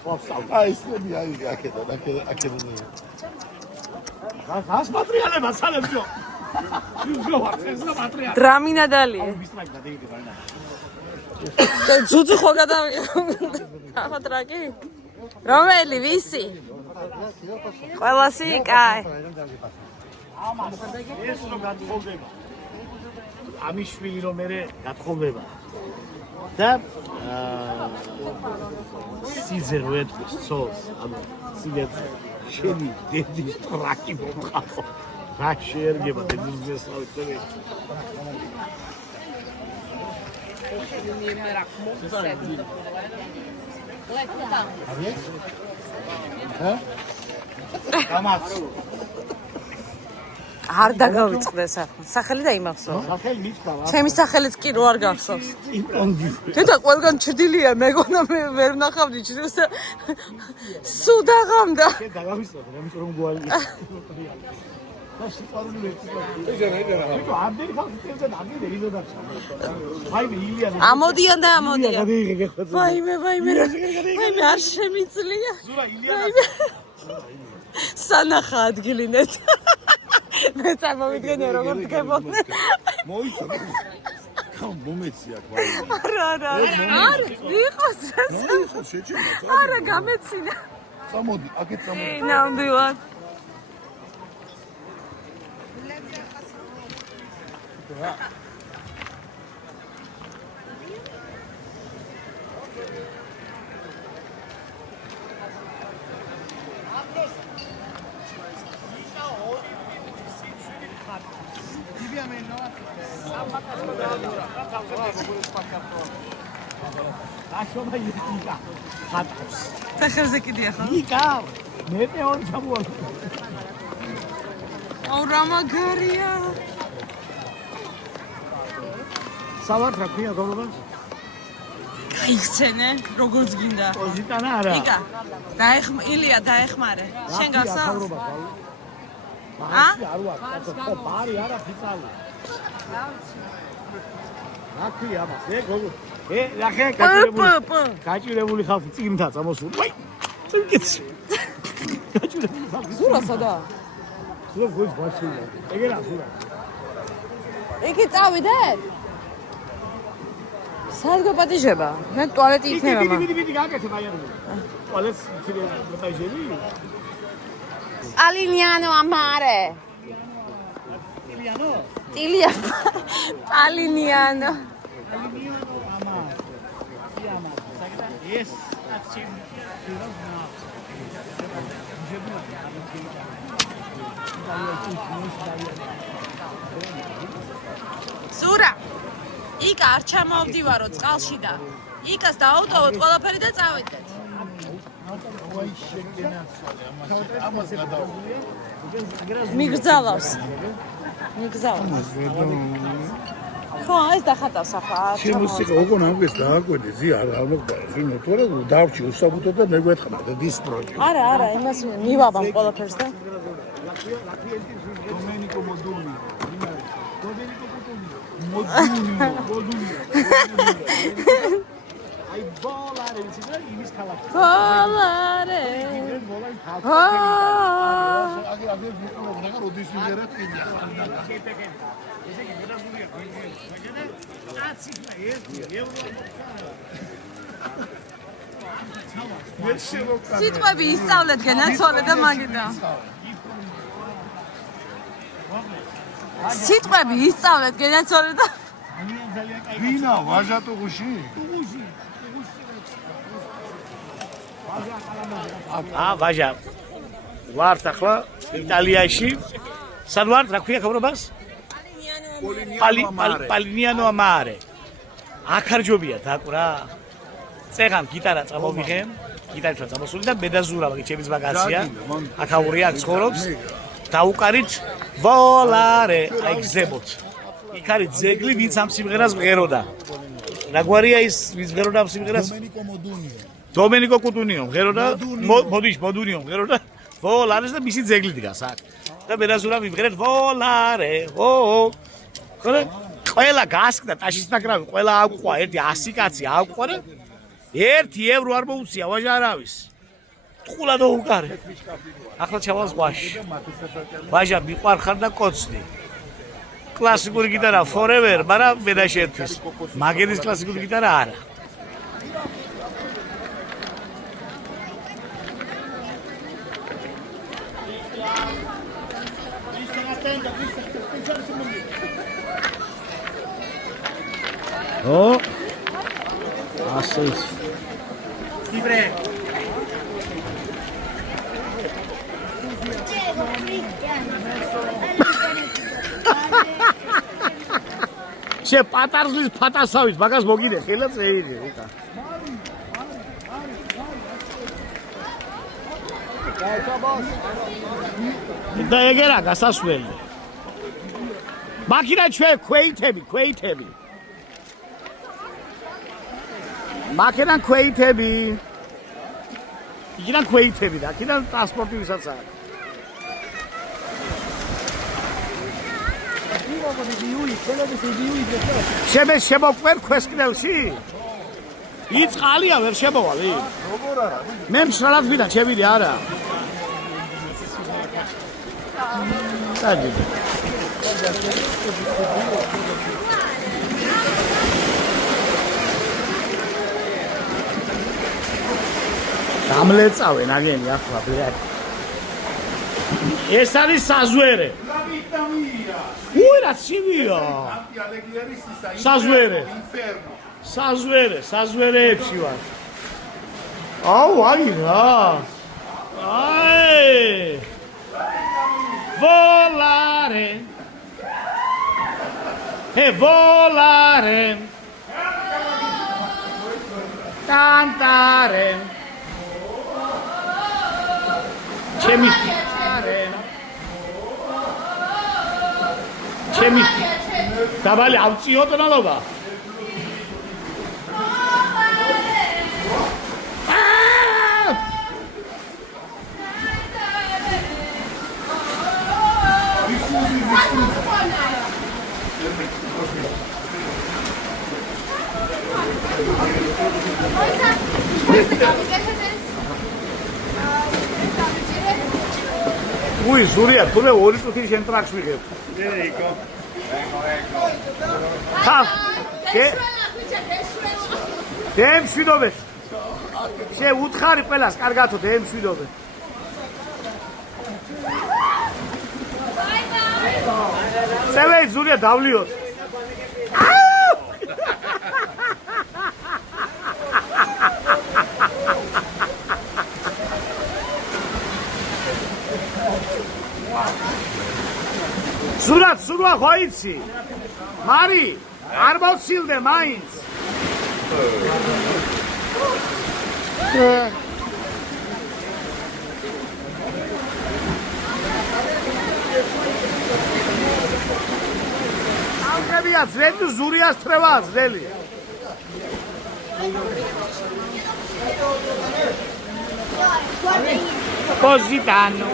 აი ისები აი აქედან გას მატერიალება სანებჯო დრამინადალი ძუძუ ხო გადავიღო ახლა ტრაკი რომელი ვისი ყველასი კაი ეს რო გათხოვდება ამის შვილი რომ მე გათხოვდება და სიძე რო ეთქვის ცოლს ანუ სიძე შენი დედის ტრაკი მოყავ რა შეერგება დედის შესავიწები არ დაგავიწყდეს ახლა. სახელი დაიმახსოვრე. სახელი მითქვა. ჩემი სახელიც კი რო არ გახსოვს. იმპონგი. თეთა ყველგან ჩრდილია, მეგონა მე ვერ ვნახავდი ჩრდილს და სულ დაღამდა. დაგავისწრებ, რამის რომ გვალი. და სიყვარული ვერცი. ეგ ამდენი ხალხი წელზე დაგიდე იზო დარჩა. ვაიმე ილია. ამოდიან და ამოდიან. გადაიღე ხო. ვაიმე არ შემიძლია. ზურა ილია. სანახა ადგილი ნეტ. მე წარმოვიდგენია როგორ დგებოდნენ. მოიცა. ხომ მომეცია გვარი. არ იყოს რა. შეჭიმა. არა გამეცინა. წამოდი, აქეთ წამოდი. ნამდვილად. აშობა იკა. ხატავს. ფეხებზე კიდია ხო? იკა. მეტეორი ჩამოვალ. აუ რა მაგარია. სავართ რა ქვია გოგონას? გაიხსენე, როგორც გინდა. პოზიტანა არა. იკა. ილია დაეხმარე. შენ გასავს? ა? არ ვარ. ხო, ბარი არა ფიცალი. რა ქვია მას? გოგო. რახე გაჭირებული ხალხი წიგნთა წამოსული. ვაი! წიგნიც. გაჭირებული ხალხი. სურა სადა? სურა გოც ბაშია. ეგერა სურა. იქი წავიდეთ? სად გოპატიჟება? მე ტუალეტი იქნება. დიდი გაკეთე ბაიარული. ტუალეტს იქნება გოპატიჟები? Palignano amare. Tiliano? Palignano. Yes, that's him. Sura. იქა არ ჩამოვდივარო წყალში და იქას დაავტოვოთ ყველაფერი და წავიდეთ. მიგზავავს. ხო, ეს დახატავს ახლა. შემოსიყო ოღონ ამგეს დააკვირდი ზი არ მოგდა. ზინო თორე დავჭი უსაბუთო და მე გვეთხრა და დისტროჯი. არა, იმას მივაბამ ყველაფერს და დომენიკო მოდული. აი ბოლარე ვიცი იმის ქალაქი. ბოლარე. აგერ ვიყავ როდის ვიღერა ტვინია. სიტყვები ისწავლეთ განაცვალე და მაგიდა. სიტყვები ისწავლეთ განაცვალე და ვინა ვაჟატო გუში? ვაჟა. ვართ ახლა იტალიაში. სად ვართ? რა ქვია ხავრობას? Palignano amare. აქ არ ჯობიათ აკ რა. წეღან გიტარა წამოვიღენ. გიტარით წამოსული და მედაზურა მაგ ჩემის ბაგაცია. აქაური აქ ცხოვრობს. დაუკარით volare. აი გზებოთ. იქ არის ძეგლი, ვინც ამ სიმღერას მღეროდა. რა გვარია ის ვინც მღეროდა ამ სიმღერას? დომენიკო კუტუნიო მღეროდა. მოდუნიო მღეროდა. volare და მისი ძეგლი დგას აქ. და მედაზურა მიმღერეთ volare. ხოლე ყველა გასკდა ტაშის ნაკრავი, ყველა აყვყვა, ერთი 100 კაცი აყვყვა და 1 ევრო არ მოუწია ვაჟა არავის. ტყულა დაუკარე. ახლა ჩავალ ზღვაში. ვაჟა მიყვარხარ და კოცდი. კლასიკური გიტარა forever, მაგრამ მე და შეთვის. მაგერის კლასიკური გიტარა არა. Oh, asses. Libre. შე პატარსლის ფატასავით მაგას მოგიდე ხელა წეირი უკა. და ეგერა გასასვლელი. მაქინა ჩვენ ქვეითები. მაქედან ქვეითები. იქიდან ქვეითები და აქედან ტრანსპორტი ვისაც აქვს. შემოყვერ ქვესკნელში? იწყალია ვერ შემოვალი. როგორ არა? მე მშრალად ვიდან შევიდე არა. საჯი. დამლეწავენ აგენი ახლა ბლედ. ეს არის საზვერე. უი რა ცივია. საზვერე. საზვერეებში ვარ. აუ აი რა. აი. volare. Volare. Cantare. ჩემი დაბალი ავწიოთ ნალობა უი ზურია თუნე ორი წუთი შენ ტრაქს ვიღებ ეკო ხა დემშვიდობე შე უთხარი ყველას კარგათო დემშვიდობე წევე ზურია დავლიოთ ზურათ სულვა ხოიცი მარი არ მოვცილდე მაინც ალგებია ძრელი ზურიას თრევაა ძრელი Positano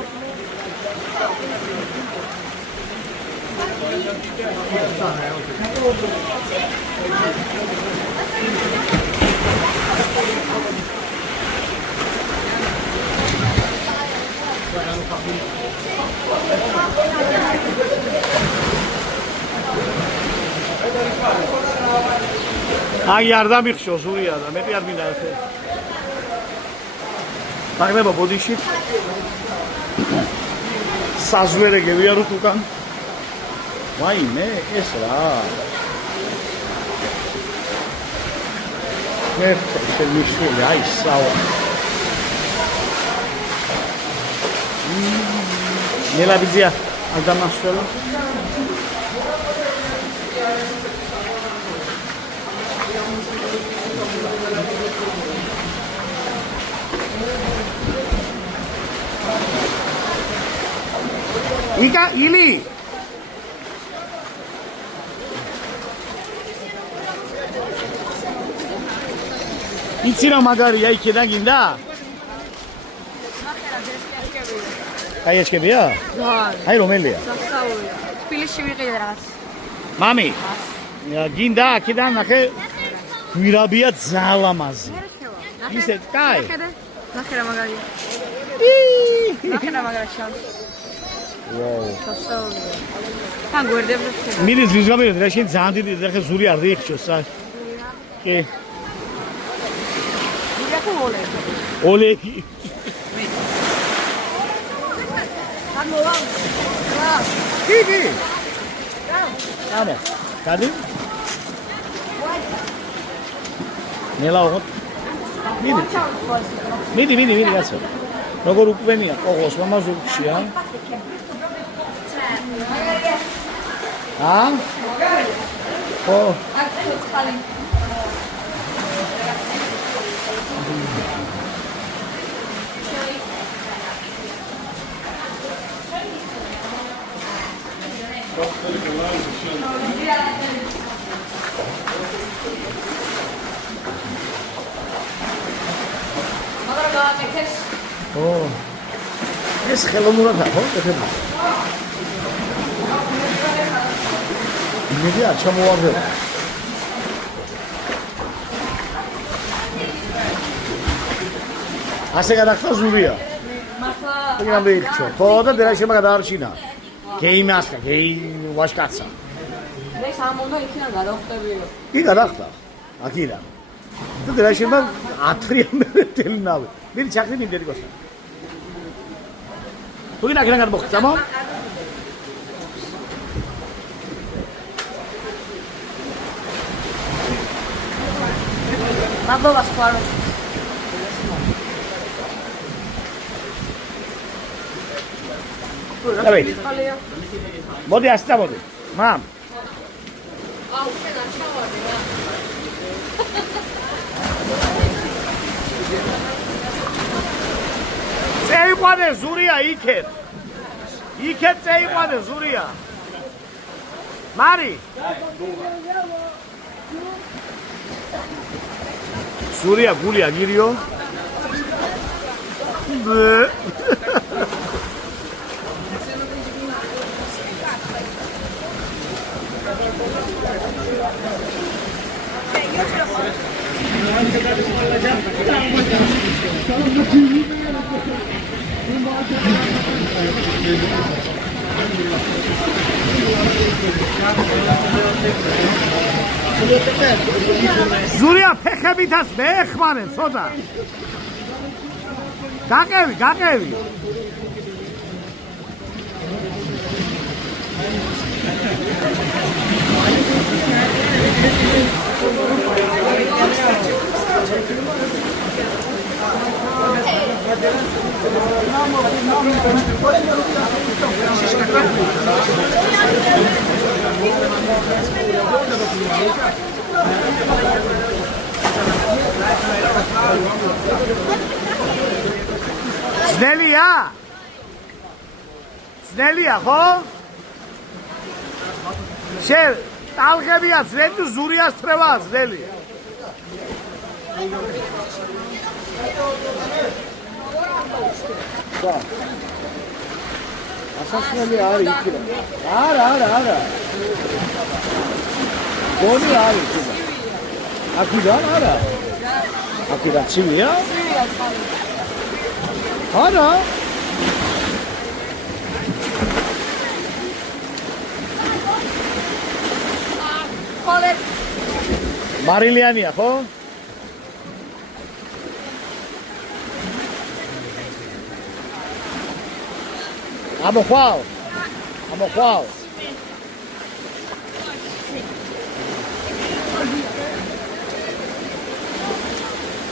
აი არ დამიხშო ზურია და მეტი არ მინდა ეს მაგნება ბოდიში საზვერე გევიაროთ უკან ვაიმე ეს რა მე მიშველი აი სავა ნელაბიზია ადამასველო Ika ili იცი რა მაგარია იქიდან გინდა? აი ეშკებია? აი რომელია? თბილისში ვიყიდე რაღაც. მამი. გინდა აქედან ნახე გვირაბია ძალამაზი. ისე კაი. ნახე რა მაგარია. ნახე რა მაგარია. ვაუ. სასწაულია. თან გვერდებს ხდება. მიდის ვიზგამიერეთ რა შენ ძალიან დიდი ხე ზური არ დიიხჩოს ა. კი. Olegi. Kiki. Amo. Kadi? Nela ogot. Midi, gazzo. Როგორ უკვენია ყოღოს მამაზურში, ა? ო. ეს ხელოვნურადაა, ხო? ეთები. იმედი არ ჩამოვარდება. ასე გადახდა ზურია. მართლა. მე იქცო. ხო და დერა შემა გადაარჩინა. გეიმასკა, ვაშკაცა. მე სამონდა იქიდან გადავხდებიო. კი გადახდა. აქიდან. და დერა შემა ათრიამერე თელნავე. მე ჩაქრი მინდერი გოსა. თუ გინდა აქედან გადმოხცამო? მადლობა სკვარო. დავით. მოდი ასე წამოდი. მამ. აუ, შენ არ ჩავარდი რა. წეიყვანე ზურია იქეთ. იქეთ წეიყვანე ზურია. მარი. ზურია გული აგირიო. ზურია ფეხებითაც მეეხმარენ ცოტა. გაყევი. ძნელია, ხო? შენ ტალღებია ძნელი, ზურიას თრევაა ძნელი. ასასვლელი არის იქიდან. არა. გონი არის იქიდან. აქიდან არა. აქიდან ცივია? არა. მარილიანია, ხო? ამოხვალ.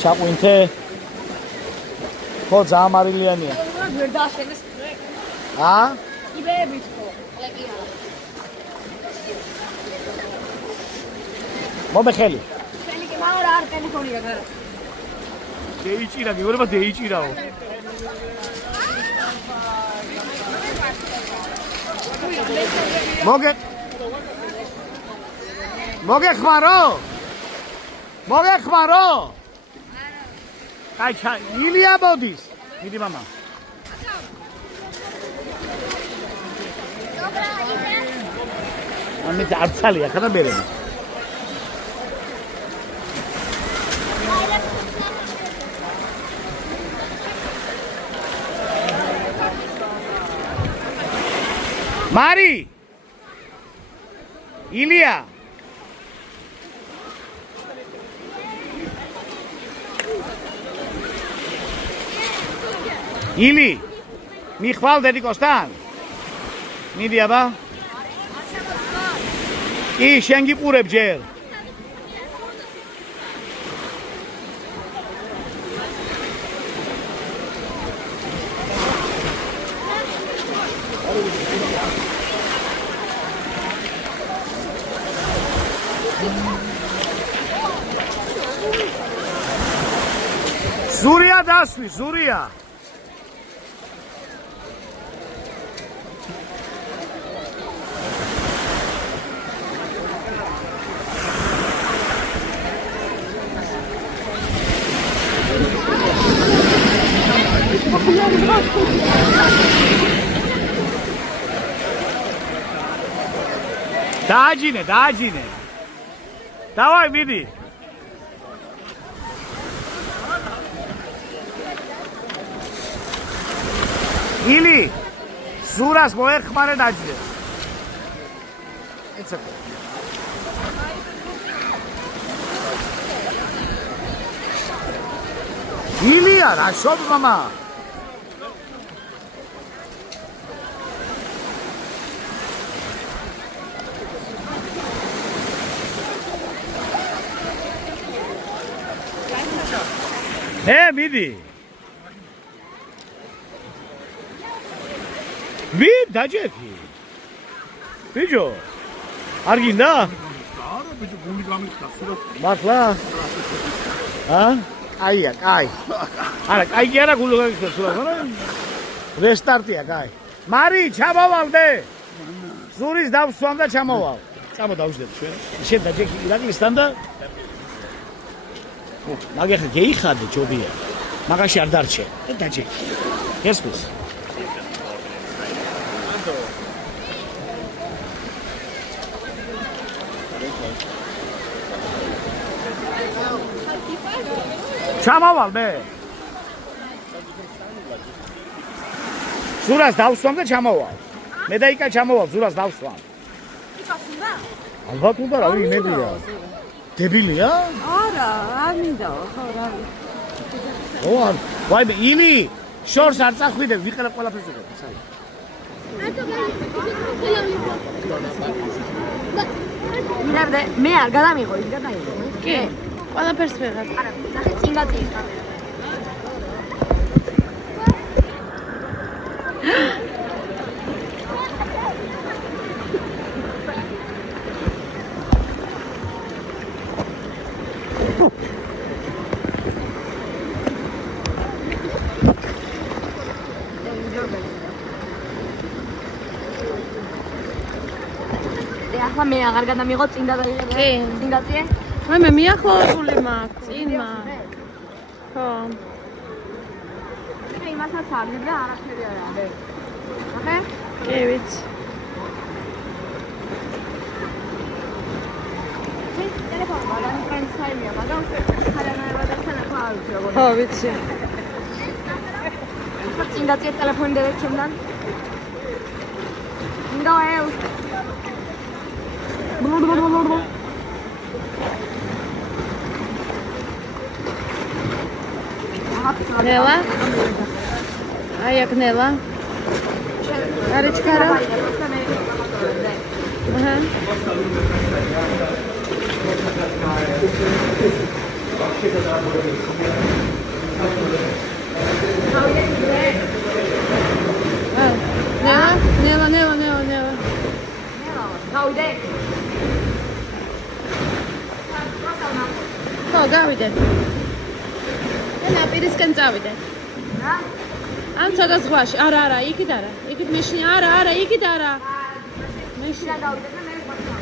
ჩაყვინთე. ხო, ძალიან მარილიანია. ვერ დაშენეს. იბეებით ხო? მომეხელი. შენი კი მაგრამ არ ტელეფონია გარა. დეიჭირა, მიგონება დეიჭირაო. მოგეხმარო? აი, ილია მოდის. მიდი მამა. ამი ძარცალია, ხა და ბერები. მარი ილია ილი მიხვალ დედიკოსთან მიდი აბა კი შენ გიყურებ ჯერ ზურია დასვი ზურია დააჯინე, დააჯინე. დავაი, მიდი. ილი, ზურას მოერხმარე დაჯინე. ეცა. ილია, რა შობ მამა? მიდი. დაჯექი. ბიჭო. არ გინდა? არა, ბიჭო, გუნდი გამიქცა სულაც. მართლა? კაია, კაი. არა, კაი კი არა, გული გამიქცა სულაც, მაგრამ რესტარტია, კაი. მარი, ჩამოვალდე. ზურის დავსვამ და ჩამოვალ. წამო დავждებ ჩვენ. შენ დაჯექი ირაკლისთან და მაგახა გეიხადე ჯობია. მაგაში არ დარჩე. დაჯექი. გესმის? ჩამოვალ მე. ზურას დავსვამ და ჩამოვალ. მე და იკა ჩამოვალ, ზურას დავსვამ. იფასუნდა? ალბათ უნდა რა ვინებია. დებილია? არა, არ მინდა, ხო, რავი. ოღონ, ვაიმე, ილი, შორს არ წახვიდებ, ვიყრებ ყველაფერს უყურებ, სალ. მირამდე, მე არ გადამიღო, ის გადაიღო. კი. ყველაფერს ვეღარ. არა, ნახე წინ გაწიეს. ახლა მე აღარ გადამიღო წინ გადაიღე. წინ გაწიე? მე მიახლოებული მაქვს, წინ მაქვს. ხო. მე იმასაც არ და არაფერი არ არის. ნახე? კი, ვიცი. ტელეფონი მაგარი ტრანსფერია, მაგრამ ხარანაირად ახლა არ ვიცი როგორ. ხო, ვიცი. წინ გაწიე ტელეფონი და ჩემთან. ინდოელ. Nela? Ai, jak Nela? Areczkara? Aha. Nela. Გავიდე. ხო, გავიდე. ენა პირისკენ წავიდე. რა? ან ცოტა ზღვაში. არა, იქით არა. იქით მეშინ არა, იქით არა. მეშინ გავიდე და მე ვიყავ.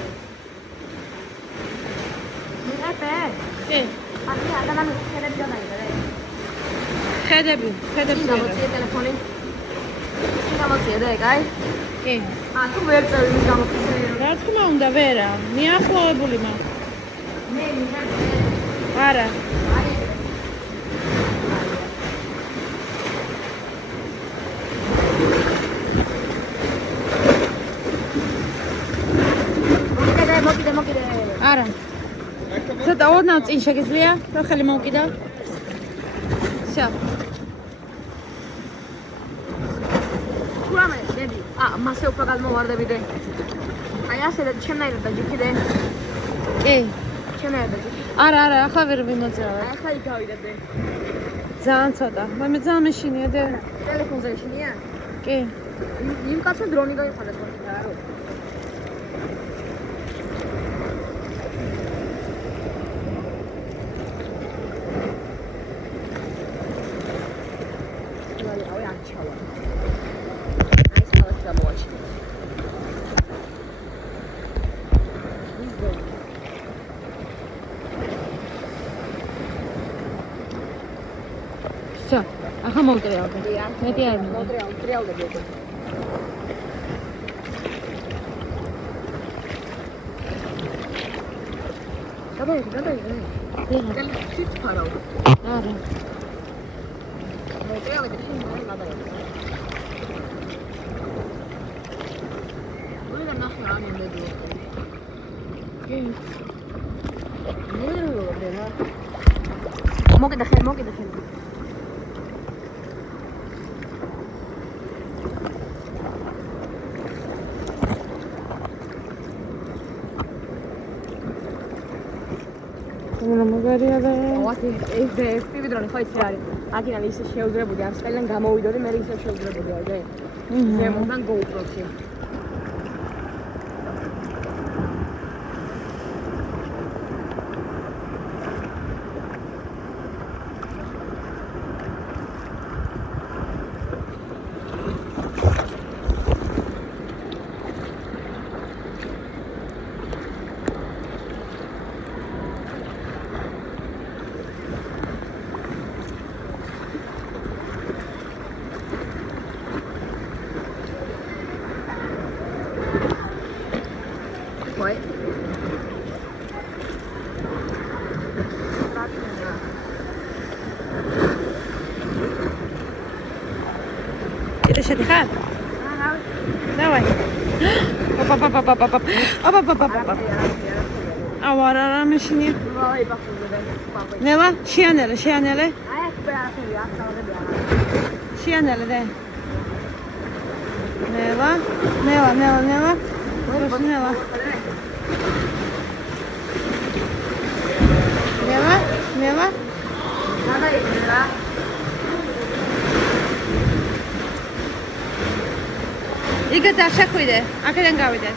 მიღებე? კი. აი, ადამიანი ხედები გადაიღე. ხედები. გამოწიე ტელეფონი. გამოწიე და ეგ, აი. კი. თუ ვერ წევი მის გამოწიე. რა თქმა უნდა, ვერა. მიახლოებული მაქვს. მე არა. მოკიდე. არა. ცოტა ორნავ წინ შეგიძლია? რა ხელი მოვკიდა? всё. თურმე, დები. მასე უფრო გადმოვარდებიდე. აი ასე და ჩემნაირად დაჯიქიდე. კი. ჩემნაირად დაჯიქიდე. არა, ახლა ვერ ვიმოძრავე. ახლა იქავიდე. ძალიან ცოტა. მე ძალიან მეშინია და ტელეფონზე მეშინია? კი. იმ კაცს დრონი გაიხადა სხვა რა. ახლა მოვტრიალდე. მეტი არ მინდა. მოვტრიალდები უკვე. გადაიდი. ხით ფარავ. არა. მოვტრიალდები შენ გადაიდი. ვიდა ნახე რა მინდა. მოგედა ხელი. მაგარია და ვათი ეს პივიდრონი ხო იცი არის. აქედან ისე შეუძლებოდი ამ სკალიდან გამოვიდოდი, მე ისე შეუძლებოდი არ და ზემოდან GoPro-ში. What? كده شدخان давай аварара машине нела шианеле шианеле де нела Хорошо, нела Надо идти, да? იგა დაშაქვიდე, აქედან გავიდე.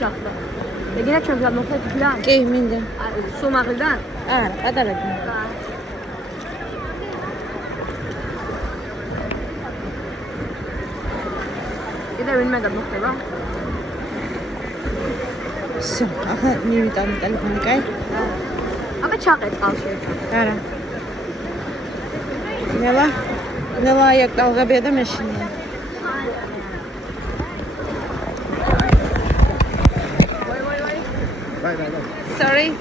ჩახდა. ეგენა ჩვენს გამოხდეთ plan. კი, მინდა. სულ მაღლიდან? არა, პატარები. კიდე ვინმე გამოხდება? всё, ახლა მივიტანე ტელეფონი, კაი? აბა ჩაყე წყალში. არა. ნელა აქ დავღებია და მეშინია. Sorry.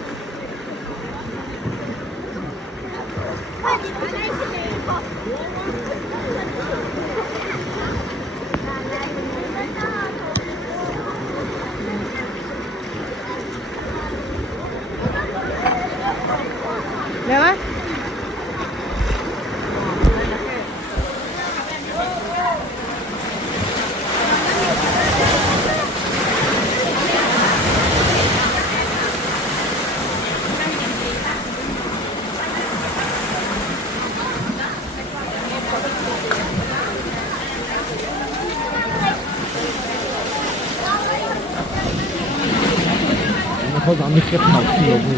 Nela? ხოდა ამიხებნა ფილმი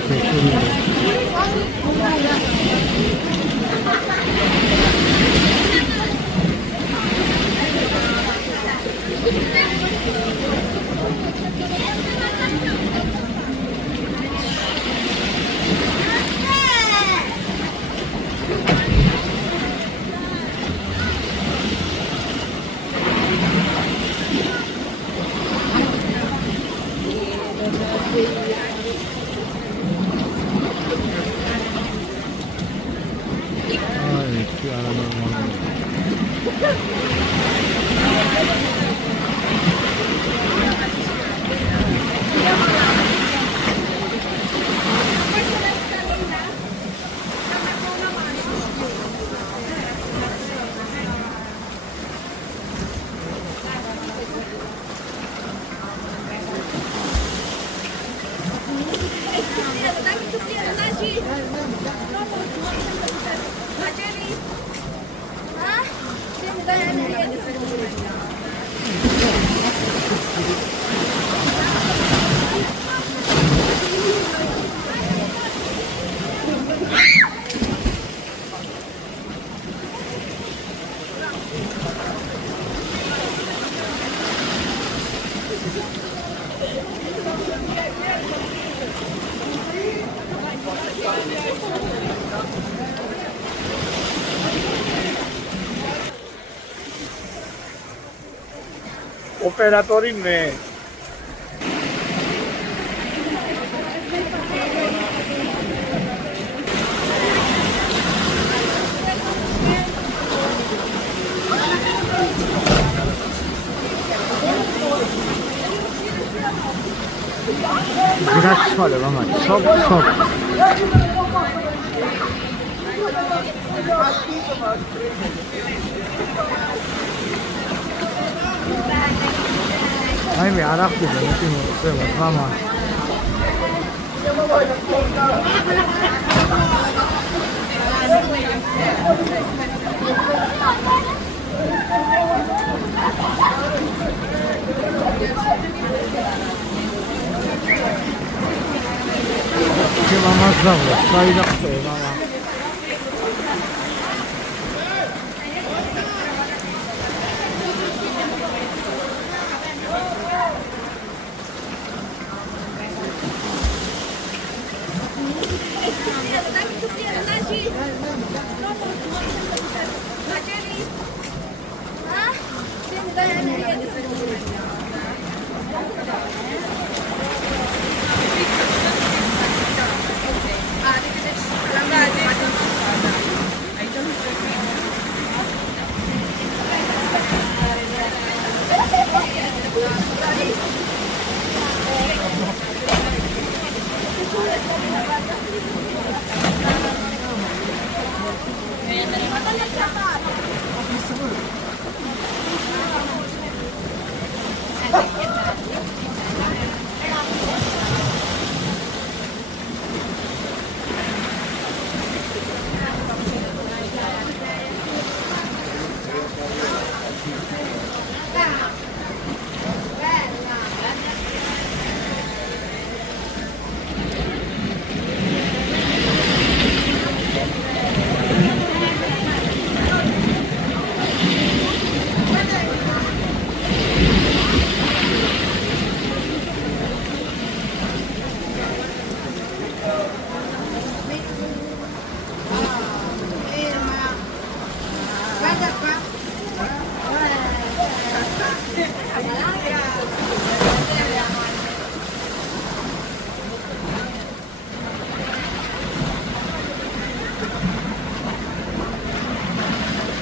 ოპერატორი მე. გრაცვალე მამა, სოფ. აი მე არ ახდები მეტი მოწევა მამა. Che mamma zava, stai da te, mamma.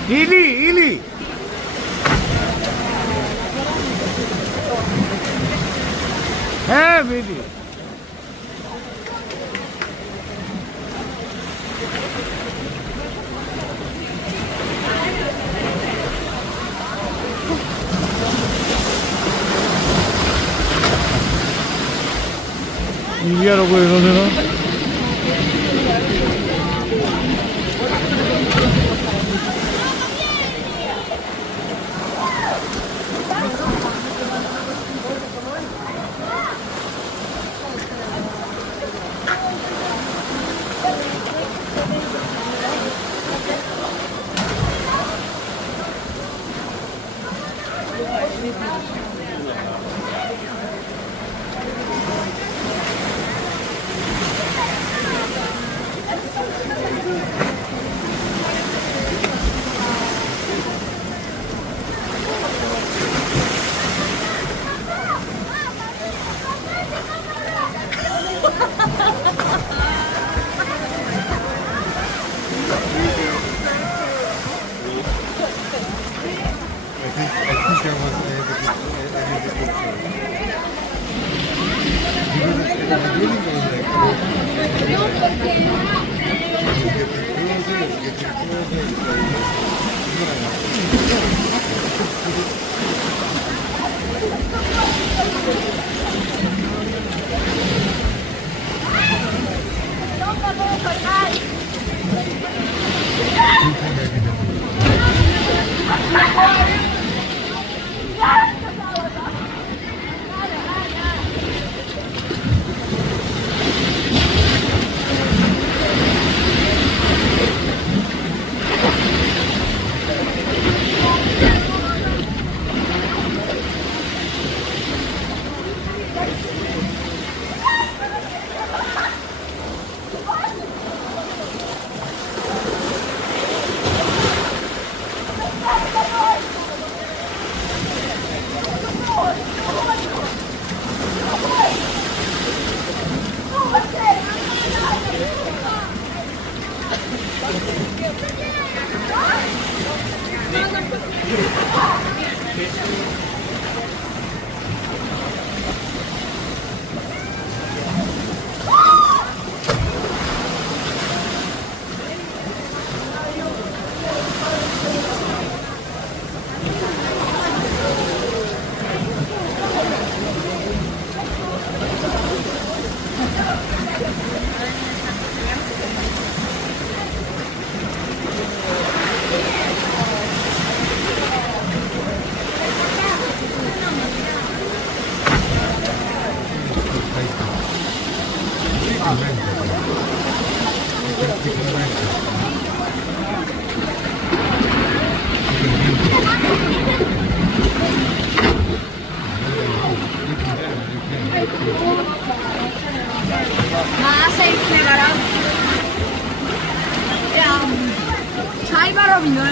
Ili. Vedi. Inviare quello, no?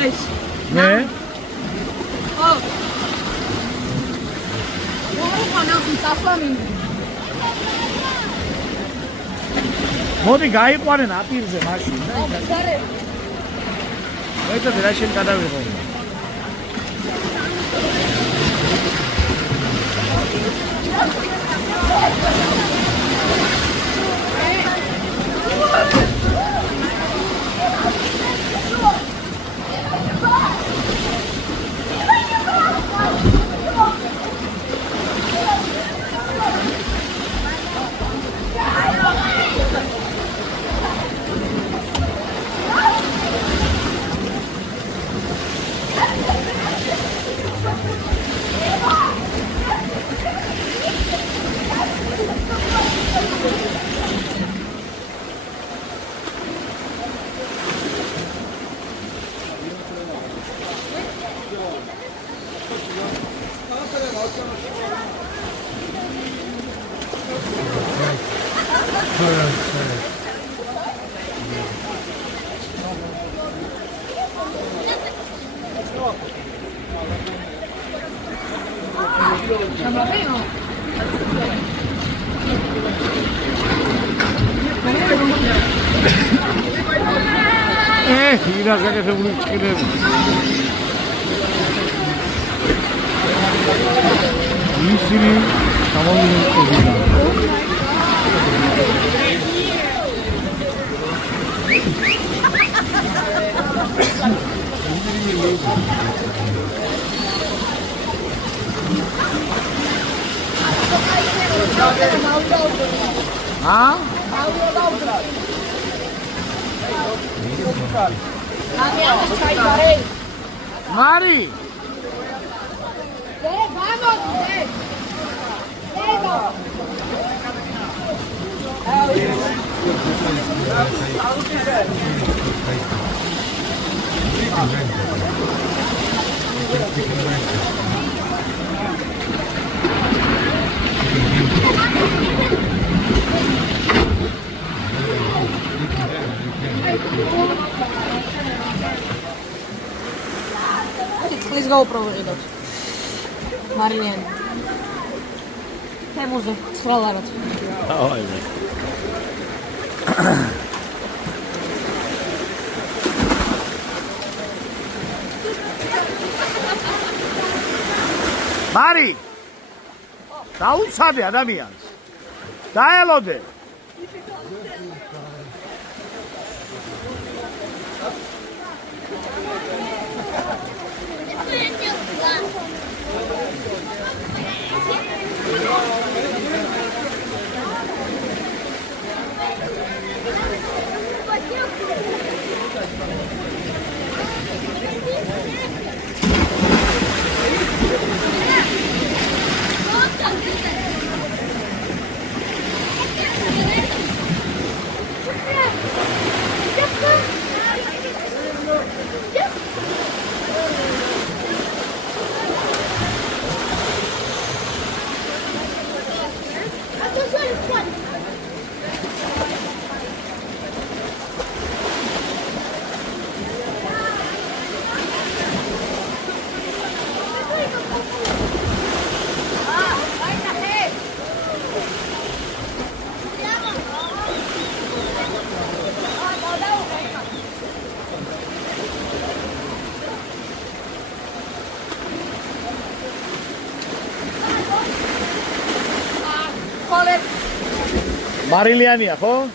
ეს. მე? ო. ვაუყანავს წასვამი. მოდი გაიყვანე ნაპირზე მაშინ. ზარე. მოიწოდე რა შენ გადავიღო. 이나 가게에서 우리 치킨을 이슬이 잡아먹는 겁니다. 아? Mari! წყლის გაუპროვებდოთ. მარილიანი. თემუზე 9 ლარად. Ay be. Mari! დაუცადე ადამიანს. დაელოდე. Mariliania, ხო?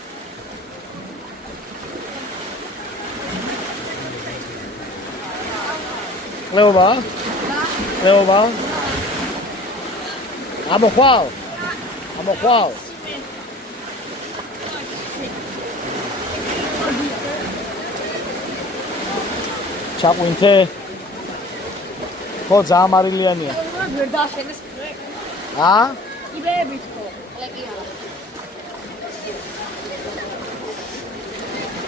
Leoba? Leoba? Amoxual? Amoxual? ჩაყვინთე? ხო, ძალიან მარილიანია. ვერ დააშენეს. ა? იბეებით ხო? ლეკია.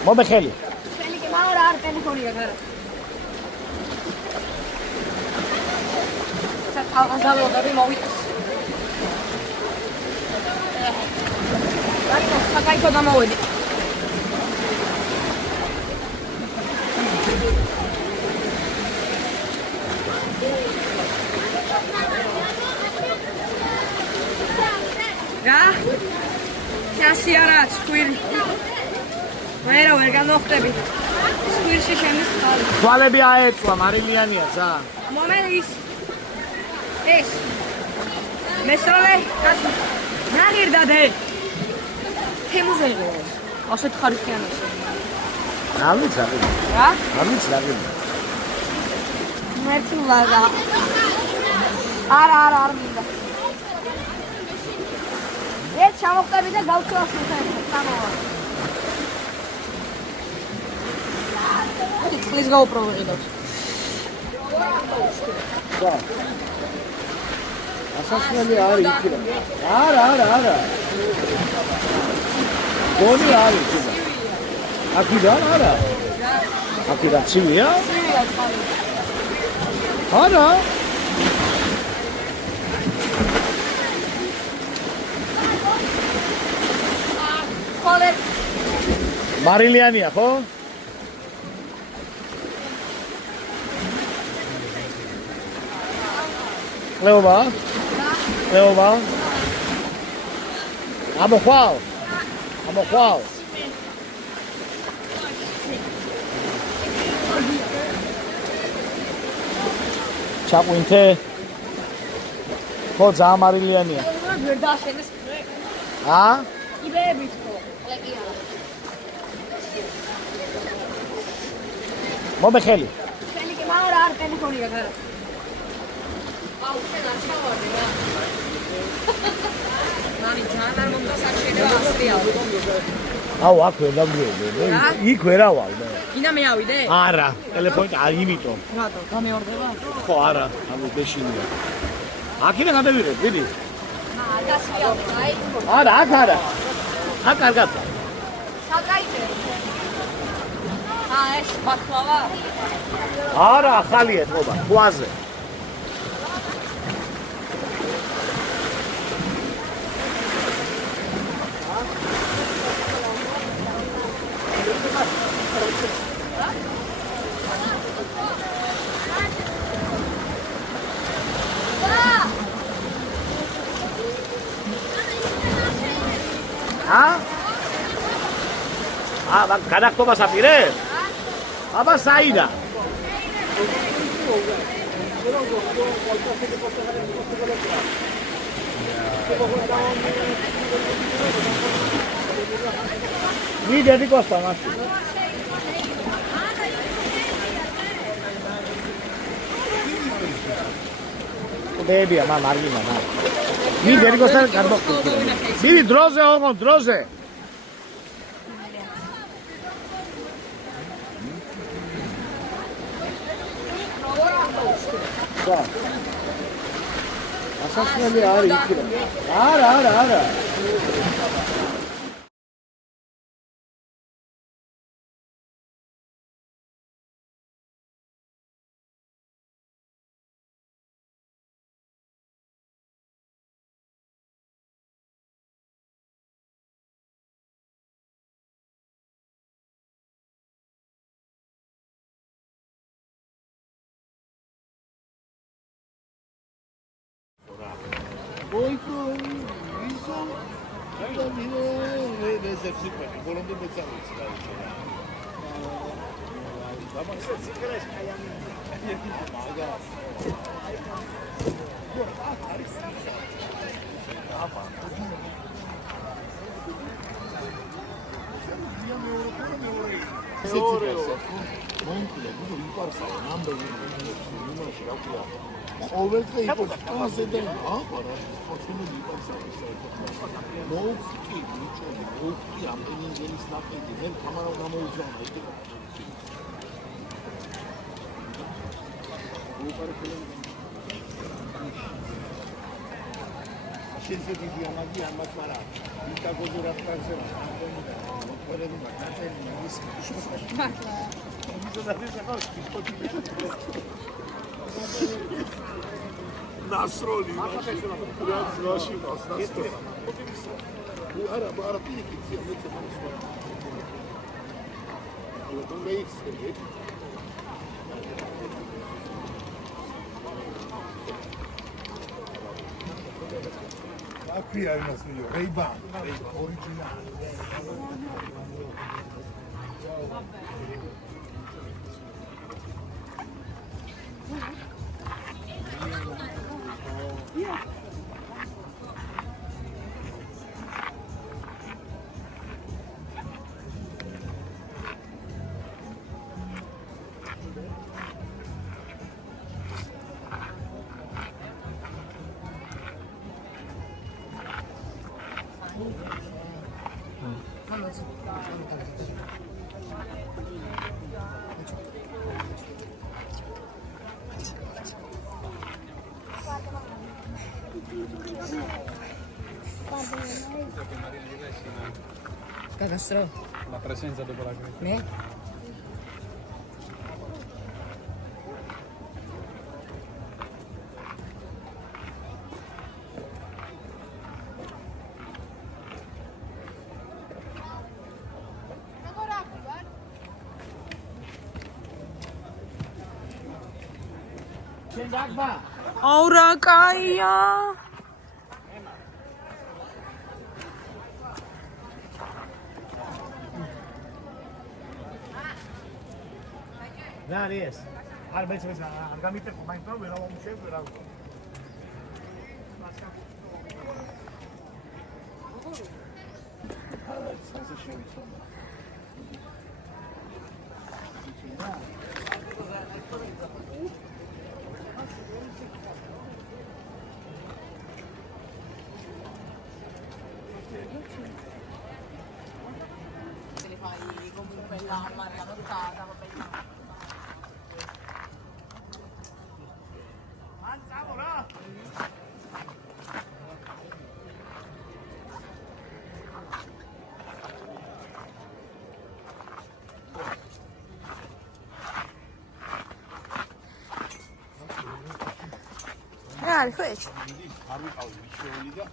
მომეხელი. ხელი კი მაორ არ ტელეფონია გარა. ახალგაზრდები მოვიდეს. რატო საკაითო დამოვედი. რა? წასი არა, სკვირი. ვერ განოხტები. სკვირში შემის ხარ. თვალები აეწვა, მარილიანია ზა. მომელის. ეს. მესროლე, კაცი. ნაგირდადე. თემუზელო. ასეთ ხარისიანოს. რა ვიცი, რა? არ ვიცი რა გინდა. მერცი ვლადა. არ მინდა. ეს ჩამოხტები და გავწევს უცხოეთს. გამოვა. აი, წყლის გაუპროვებდოთ. და ასასვლელი არის იქიდან. არა. გონი არის იქიდან. აქიდან არა. აქიდან ცივია? არა. ხოლე მარილიანია, ხო? Leoba. Amoxual. ჩაყვინთე. ხო, ძალიან მარილიანია. ვერ დაშენეს. იბეებით ხო? ლეკია. მომეხელი. შენი კი მარა არ ტელეფონი გაგარა. აუ, შენ არ ჩავარდი რა. მამი ძალიან არ მომდას არ შეიძლება ასრიალ. აუ, აქ ვერ დავიოდე. იქ ვერავალ მე. ინა მე ავიდე? არა, ტელეფონით იმიტომ. რატო? გამეორდება? ხო, არა, ამის ბეშინია. აქედან გადავიღებ, დიდი. გასვიალ, აი. არა, აქ არა. აქ კარგად. საკაიდე. ეს ბაქლავა? არა, ახალია თობა, ქვაზე. გადახტობას აპირებ? აბა საიდა? მიდები კოსტა მასში. ბებია, მამა არ გიმა. მიდები კოსტა გადახტო. მიდი დროზე ოღონ, დროზე. ასასვლელი არის იქიდან. არა. Boico, isso, ainda virou decepção, falando de metalúrgica, cara. Vamos ser sincros, aí a minha maga. Overta იყო ფასზე და აბარა ფოსინი იყო მოუხტი მოუხტი ამ ენინგელის ნაკედი მე კამარა გამოიძვანა ეს შეიძლება დიამანტი ამათ მარა იკაგოზე რა ფასზე მოყოლები მაგაცელი ის შოხა Nasroli, Nasroli, Nasroli. Ara piki, tia, mețe Nasroli. Ale to nie jest, nie? აქვია იმას მიო, რეიბან, ორიგინალი. Cagastro. La presenza dopo la creta. Me? Aura caia. რა არის ეს? არ მეცეს არ გამიტეხო მაინც რა ვერა მომშევ ვერა. რა არის ეს? არ ვიყავი მიჩეული და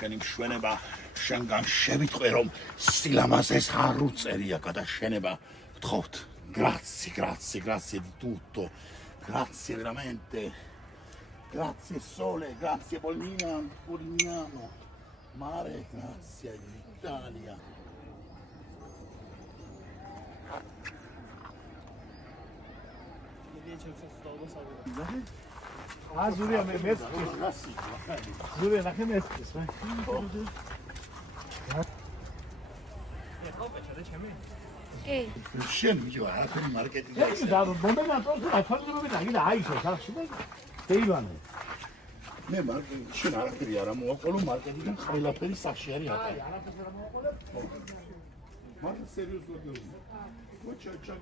შენი მშვენება შენგან შევიტყვე რომ სილამაზეს არ უწერია გადაშენება გთხოვთ grazie grazie grazie di tutto grazie veramente grazie sole grazie Polignano mare grazie Italia Zurija me Zurija na Hemeskis, vai. შენ მიჯო არაფერი მარკეტინგი ეს და მომენტოს რა ფარგლები და აიშო სახში და დეივანე. მე მარკეტინგი შენ არაფერი არ მოაყოლო მარკეტინგიდან ყველაფერი სახში არის აკა. არაფერი არ მოყოლებ. მაგრამ სერიოზულად მოჩაჩა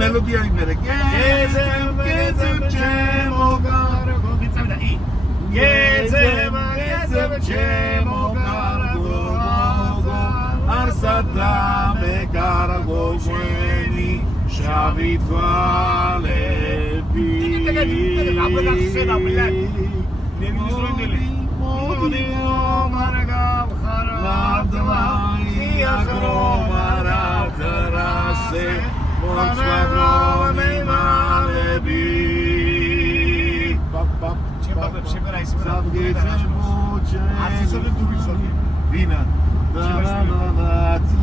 melodija imere gezem ćemo gargo bicam da i gezem ćemo gargo arsata me gargo ženi šavi tvalebi Vina, da da da da